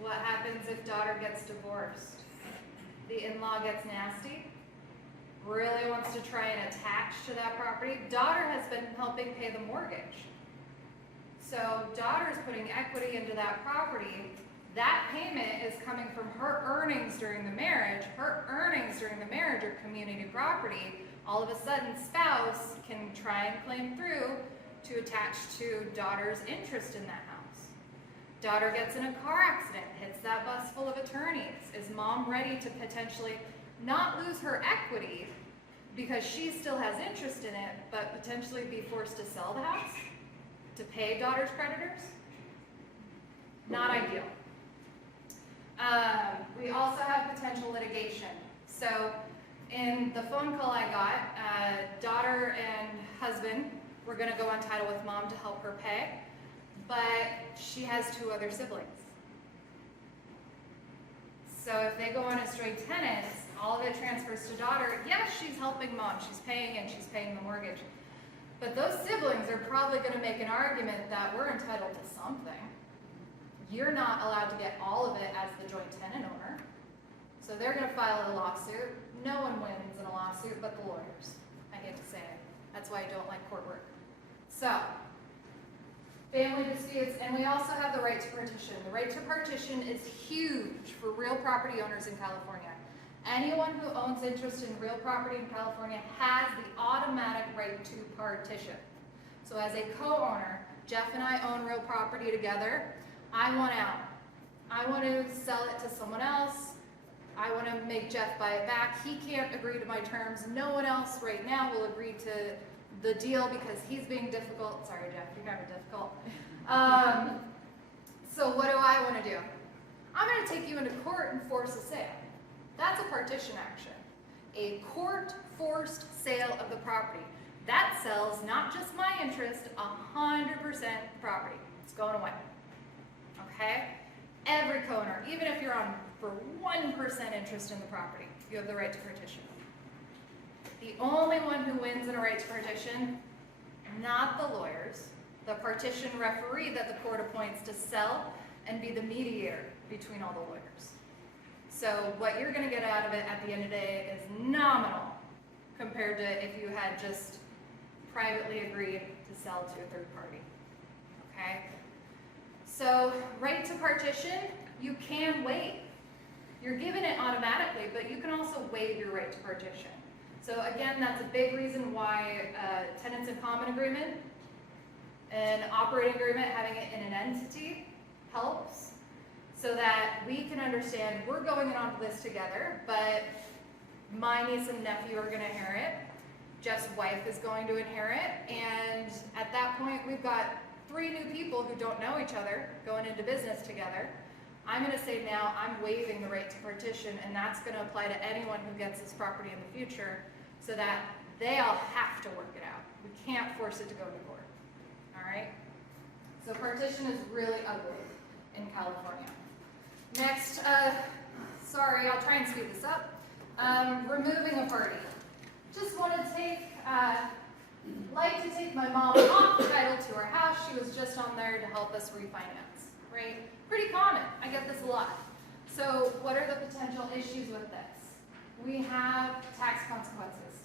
What happens if daughter gets divorced? The in-law gets nasty, really wants to try and attach to that property. Daughter has been helping pay the mortgage. So daughter's putting equity into that property. That payment is coming from her earnings during the marriage. Her earnings during the marriage are community property. All of a sudden, spouse can try and claim through to attach to daughter's interest in that house. Daughter gets in a car accident, hits that bus full of attorneys. Is mom ready to potentially not lose her equity because she still has interest in it, but potentially be forced to sell the house to pay daughter's creditors? Not ideal. We also have potential litigation. So in the phone call I got, daughter and husband were going to go on title with mom to help her pay, but she has 2 other siblings. So if they go on as joint tenants, all of it transfers to daughter. Yes, she's helping mom, she's paying and she's paying the mortgage. But those siblings are probably going to make an argument that we're entitled to something. You're not allowed to get all of it as the joint tenant owner. So they're going to file a lawsuit. No one wins in a lawsuit but the lawyers. I hate to say it. That's why I don't like court work. So, family disputes, and we also have the right to partition. The right to partition is huge for real property owners in California. Anyone who owns interest in real property in California has the automatic right to partition. So as a co-owner, Jeff and I own real property together. I want out. I want to sell it to someone else. I want to make Jeff buy it back. He can't agree to my terms. No one else right now will agree to the deal because he's being difficult. Sorry, Jeff, you're never difficult. So what do I want to do? I'm going to take you into court and force a sale. That's a partition action. A court-forced sale of the property. That sells not just my interest, 100% property. It's going away. Okay? Every co-owner, even if you're on for 1% interest in the property, you have the right to partition. The only one who wins in a right to partition, not the lawyers, the partition referee that the court appoints to sell and be the mediator between all the lawyers. So what you're going to get out of it at the end of the day is nominal compared to if you had just privately agreed to sell to a third party. Okay? So right to partition, you can waive. You're given it automatically, but you can also waive your right to partition. So again, that's a big reason why tenants in common agreement, an operating agreement, having it in an entity helps so that we can understand we're going in on this together, but my niece and nephew are going to inherit. Jeff's wife is going to inherit. And at that point, we've got 3 new people who don't know each other going into business together. I'm going to say now I'm waiving the right to partition, and that's going to apply to anyone who gets this property in the future so that they all have to work it out. We can't force it to go to court. All right? So partition is really ugly in California. Next, sorry, I'll try and speed this up. Removing a party. Just want to like to take my mom off title to her house. She was just on there to help us refinance, right? Pretty common. I get this a lot. So what are the potential issues with this? We have tax consequences,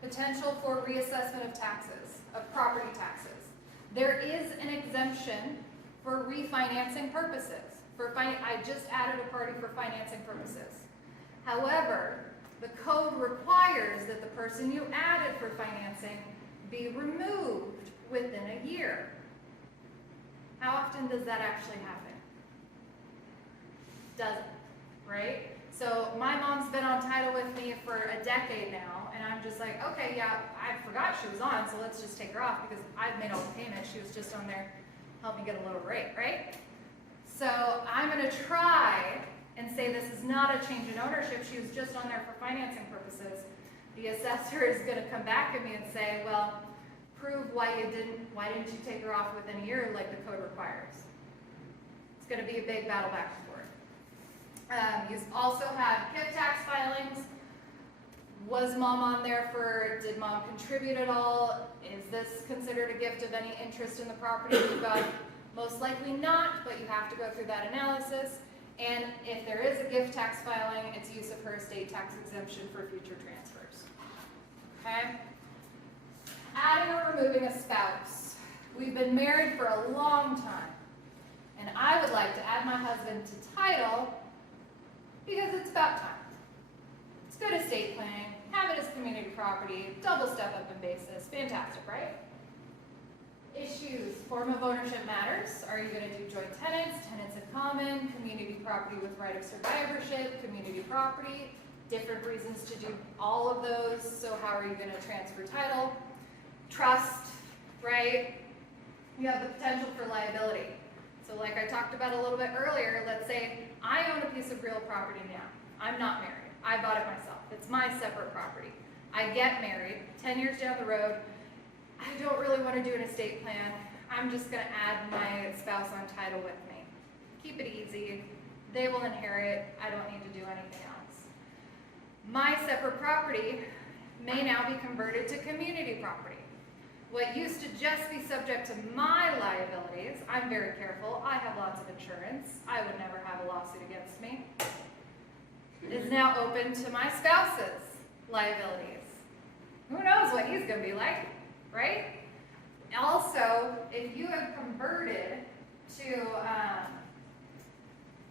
potential for reassessment of taxes, of property taxes. There is an exemption for refinancing purposes. I just added a party for financing purposes. However, the code requires that the person you added for financing be removed within a year. How often does that actually happen? Doesn't, right? So my mom's been on title with me for a decade now, and I'm just like, okay, yeah, I forgot she was on, so let's just take her off because I've made all the payments. She was just on there, help me get a lower rate, right? So I'm gonna try and say this is not a change in ownership. She was just on there for financing purposes. The assessor is gonna come back at me and say, well, prove why didn't you take her off within a year like the code requires. It's gonna be a big battle back and forth. You also have gift tax filings. Was mom on there did mom contribute at all? Is this considered a gift of any interest in the property you've got? Most likely not, but you have to go through that analysis. And if there is a gift tax filing, it's use of her estate tax exemption for future transfers. Okay? Adding or removing a spouse. We've been married for a long time, and I would like to add my husband to title because it's about time. It's good estate planning, have it as community property, double step up in basis, fantastic, right? Issues, form of ownership matters. Are you going to do joint tenants, tenants in common, community property with right of survivorship, community property, different reasons to do all of those. So how are you going to transfer title? Trust, right? You have the potential for liability. So like I talked about a little bit earlier, let's say I own a piece of real property now. I'm not married. I bought it myself. It's my separate property. I get married, 10 years down the road, I don't really want to do an estate plan. I'm just going to add my spouse on title with me. Keep it easy. They will inherit. I don't need to do anything else. My separate property may now be converted to community property. What used to just be subject to my liabilities, I'm very careful, I have lots of insurance, I would never have a lawsuit against me, is now open to my spouse's liabilities. Who knows what he's going to be like? Right? Also, if you have converted to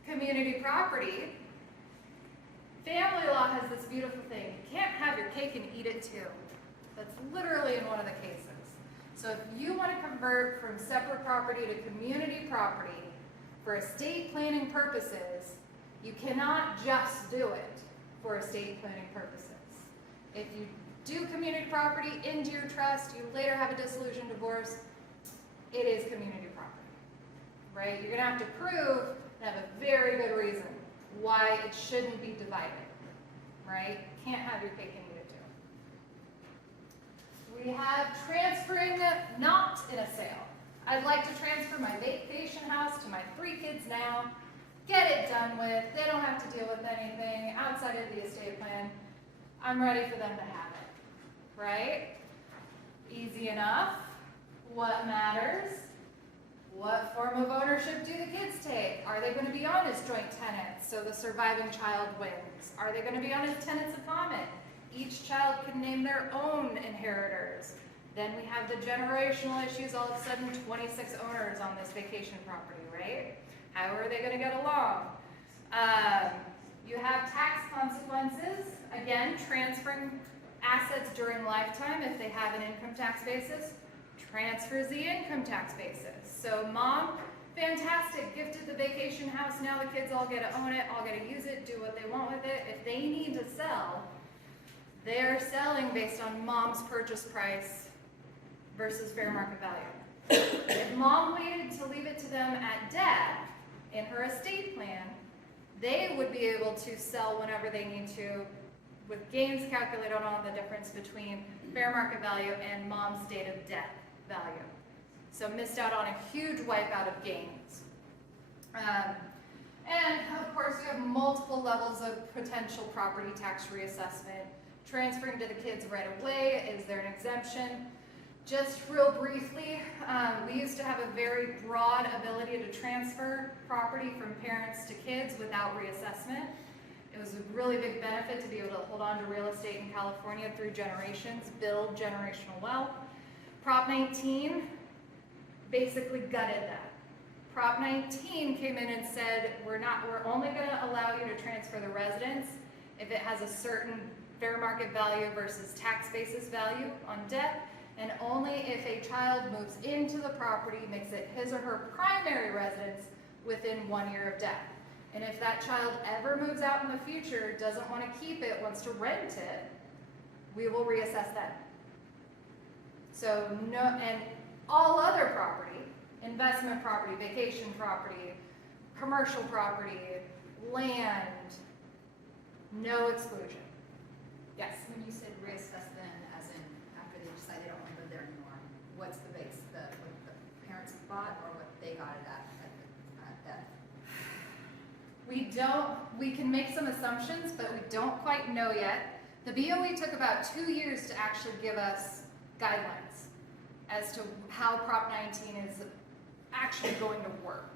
community property, family law has this beautiful thing. You can't have your cake and eat it too. That's literally in one of the cases. So if you want to convert from separate property to community property for estate planning purposes, you cannot just do it for estate planning purposes. If you do community property into your trust, you later have a dissolution divorce, it is community property, right? You're gonna have to prove and have a very good reason why it shouldn't be divided, right? Can't have your cake and eat it too. We have transferring not in a sale. I'd like to transfer my vacation house to my 3 kids now, get it done with, they don't have to deal with anything outside of the estate plan. I'm ready for them to have it, right? Easy enough. What matters? What form of ownership do the kids take? Are they going to be on as joint tenants, so the surviving child wins? Are they going to be on as tenants in common? Each child can name their own inheritors. Then we have the generational issues, all of a sudden 26 owners on this vacation property, right? How are they going to get along? You have tax consequences. Again, transferring assets during lifetime, if they have an income tax basis, transfers the income tax basis. So mom, fantastic, gifted the vacation house, now the kids all get to own it, all get to use it, do what they want with it. If they need to sell, they're selling based on mom's purchase price versus fair market value. If mom waited to leave it to them at death in her estate plan, they would be able to sell whenever they need to, with gains calculated on the difference between fair market value and mom's date of death value. So missed out on a huge wipeout of gains. And of course you have multiple levels of potential property tax reassessment. Transferring to the kids right away, is there an exemption? Just real briefly, we used to have a very broad ability to transfer property from parents to kids without reassessment. It was a really big benefit to be able to hold on to real estate in California through generations, build generational wealth. Prop 19 basically gutted that. Prop 19 came in and said, we're only gonna allow you to transfer the residence if it has a certain fair market value versus tax basis value on death, and only if a child moves into the property, makes it his or her primary residence within 1 year of death. And if that child ever moves out in the future, doesn't want to keep it, wants to rent it, we will reassess that. So no, and all other property, investment property, vacation property, commercial property, land, no exclusion. Yes? When you said reassess then, as in after they decide they don't want to live there anymore, what's the base, what the parents bought or what they got it at death? We can make some assumptions, but we don't quite know yet. The BOE took about 2 years to actually give us guidelines as to how Prop 19 is actually going to work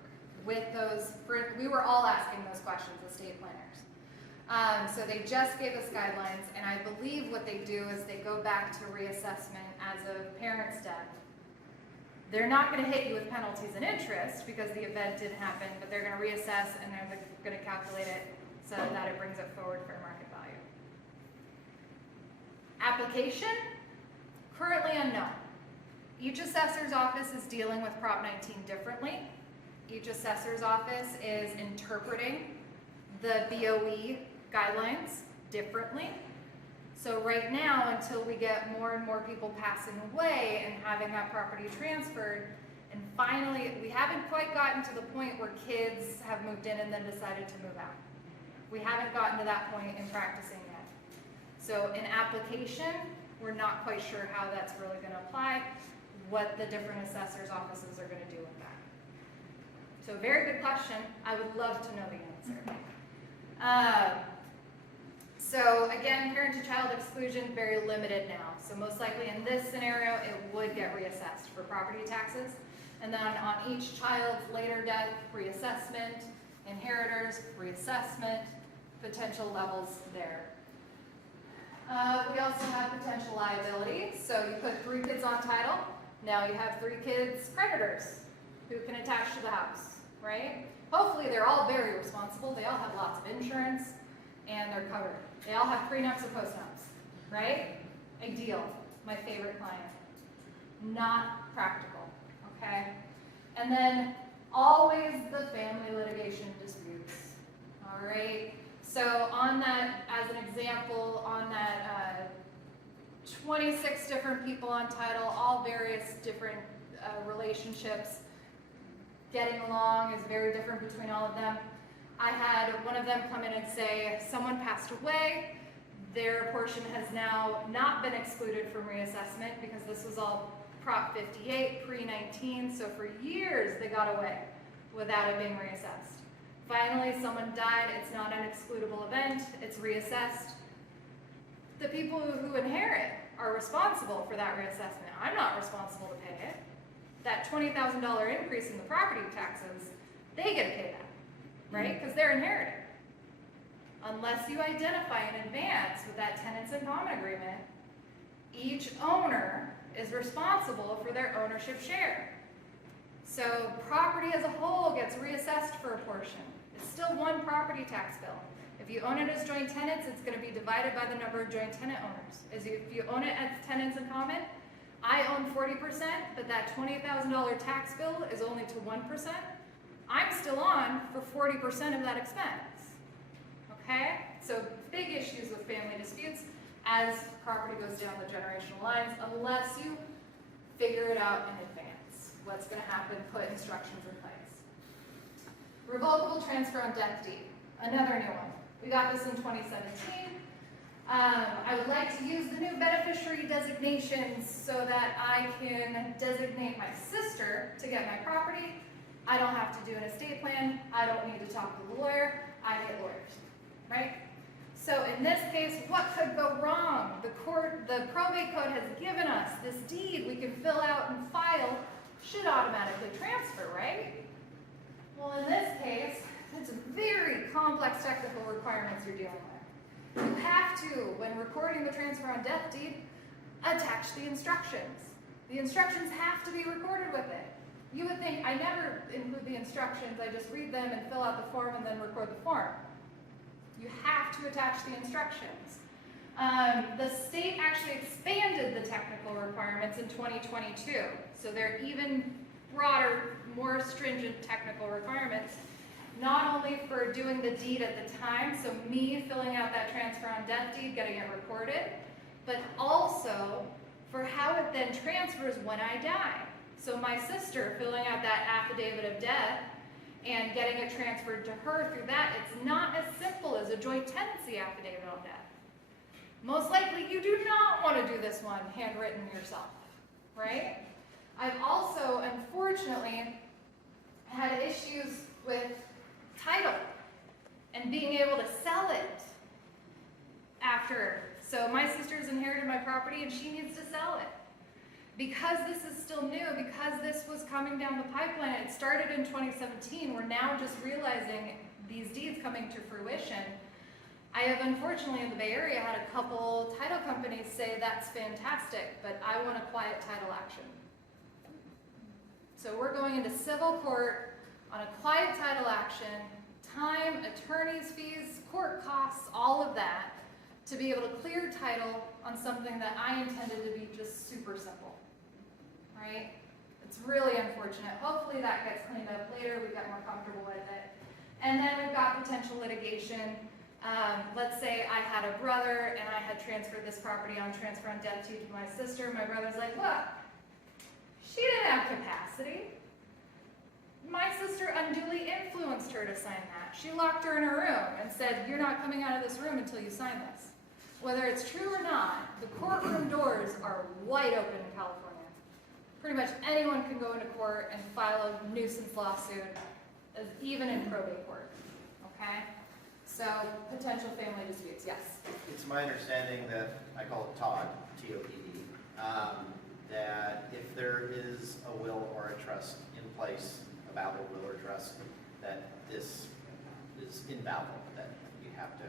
with those. We were all asking those questions as state planners. So they just gave us guidelines, and I believe what they do is they go back to reassessment as a parent's death. They're not going to hit you with penalties and interest because the event didn't happen, but they're going to reassess and they're going to calculate it so that it brings it forward fair market value. Application, currently unknown. Each assessor's office is dealing with Prop 19 differently. Each assessor's office is interpreting the BOE guidelines differently. So right now, until we get more and more people passing away and having that property transferred, and finally, we haven't quite gotten to the point where kids have moved in and then decided to move out. We haven't gotten to that point in practicing yet. So in application, we're not quite sure how that's really going to apply, what the different assessors' offices are going to do with that. So very good question. I would love to know the answer. So again, parent-to-child exclusion, very limited now. So most likely in this scenario, it would get reassessed for property taxes. And then on each child's later death, reassessment, inheritors, reassessment, potential levels there. We also have potential liability. So you put 3 kids on title. Now you have 3 kids creditors who can attach to the house, right? Hopefully they're all very responsible. They all have lots of insurance and they're covered. They all have prenups or postnups, right? Ideal. My favorite client. Not practical, okay? And then always the family litigation disputes, all right? So on that, as an example, on that 26 different people on title, all various different relationships, getting along is very different between all of them. I had one of them come in and say, someone passed away, their portion has now not been excluded from reassessment because this was all Prop 58, pre-19, so for years they got away without it being reassessed. Finally, someone died, it's not an excludable event, it's reassessed. The people who inherit are responsible for that reassessment. I'm not responsible to pay it. That $20,000 increase in the property taxes, they get to pay that. Right? Because they're inherited. Unless you identify in advance with that tenants in common agreement, each owner is responsible for their ownership share. So property as a whole gets reassessed for a portion. It's still one property tax bill. If you own it as joint tenants, it's going to be divided by the number of joint tenant owners. If you own it as tenants in common, I own 40%, but that $20,000 tax bill is only to 1%. I'm still on for 40% of that expense, okay? So big issues with family disputes as property goes down the generational lines, unless you figure it out in advance. What's gonna happen, put instructions in place. Revocable transfer on death deed, another new one. We got this in 2017. I would like to use the new beneficiary designations so that I can designate my sister to get my property. I don't have to do an estate plan. I don't need to talk to the lawyer. I get lawyers, right? So in this case, what could go wrong? The probate code has given us this deed we can fill out and file, should automatically transfer, right? Well, in this case, it's very complex technical requirements you're dealing with. You have to, when recording the transfer on death deed, attach the instructions. The instructions have to be recorded with it. You would think, I never include the instructions, I just read them and fill out the form and then record the form. You have to attach the instructions. The state actually expanded the technical requirements in 2022. So they're even broader, more stringent technical requirements, not only for doing the deed at the time, so me filling out that transfer on death deed, getting it recorded, but also for how it then transfers when I die. So my sister filling out that affidavit of death and getting it transferred to her through that, it's not as simple as a joint tenancy affidavit on death. Most likely you do not want to do this one handwritten yourself, right? I've also, unfortunately, had issues with title and being able to sell it after. So my sister's inherited my property and she needs to sell it. Because this is still new, because this was coming down the pipeline, it started in 2017, we're now just realizing these deeds coming to fruition. I have unfortunately in the Bay Area had a couple title companies say that's fantastic, but I want a quiet title action. So we're going into civil court on a quiet title action, time, attorney's fees, court costs, all of that, to be able to clear title on something that I intended to be just super simple, right? It's really unfortunate. Hopefully that gets cleaned up later, we got more comfortable with it. And then we've got potential litigation. Let's say I had a brother and I had transferred this property on transfer on death deed to my sister. My brother's like, look, she didn't have capacity. My sister unduly influenced her to sign that. She locked her in her room and said, you're not coming out of this room until you sign this. Whether it's true or not, the courtroom doors are wide open in California. Pretty much anyone can go into court and file a nuisance lawsuit, even in probate court, okay? So, potential family disputes, yes? It's my understanding that, I call it TOD, T-O-D-D, that if there is a will or a trust in place, a valid will or trust, that this is invalid, that you have to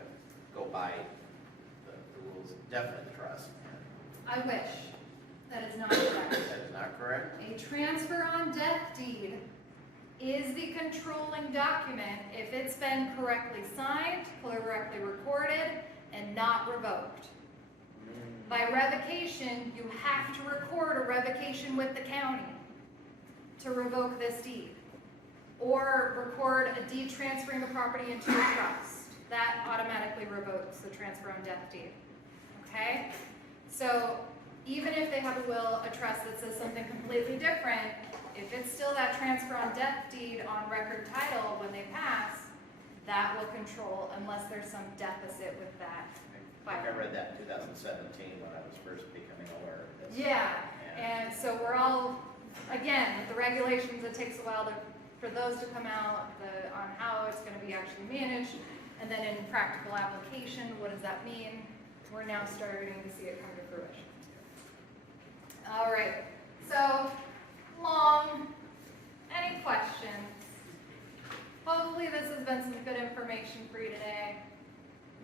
go by the rules of definite trust. I wish. That is not correct. That is not correct? A transfer on death deed is the controlling document if it's been correctly signed, correctly recorded, and not revoked. By revocation, you have to record a revocation with the county to revoke this deed. Or record a deed transferring the property into a trust. That automatically revokes the transfer on death deed. Okay? So, even if they have a will, a trust that says something completely different, if it's still that transfer on death deed on record title when they pass, that will control unless there's some deficit with that. I think I read that in 2017 when I was first becoming aware of this. Yeah, and so we're all, again, with the regulations, it takes a while for those to come out on how it's going to be actually managed, and then in practical application, what does that mean? We're now starting to see it come to fruition. All right, so long. Any questions? Hopefully this has been some good information for you today.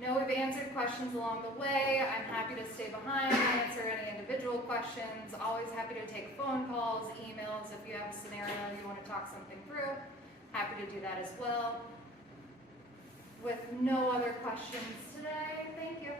Know we've answered questions along the way. I'm happy to stay behind and answer any individual questions. Always happy to take phone calls, emails. If you have a scenario you want to talk something through, happy to do that as well. With no other questions today, thank you.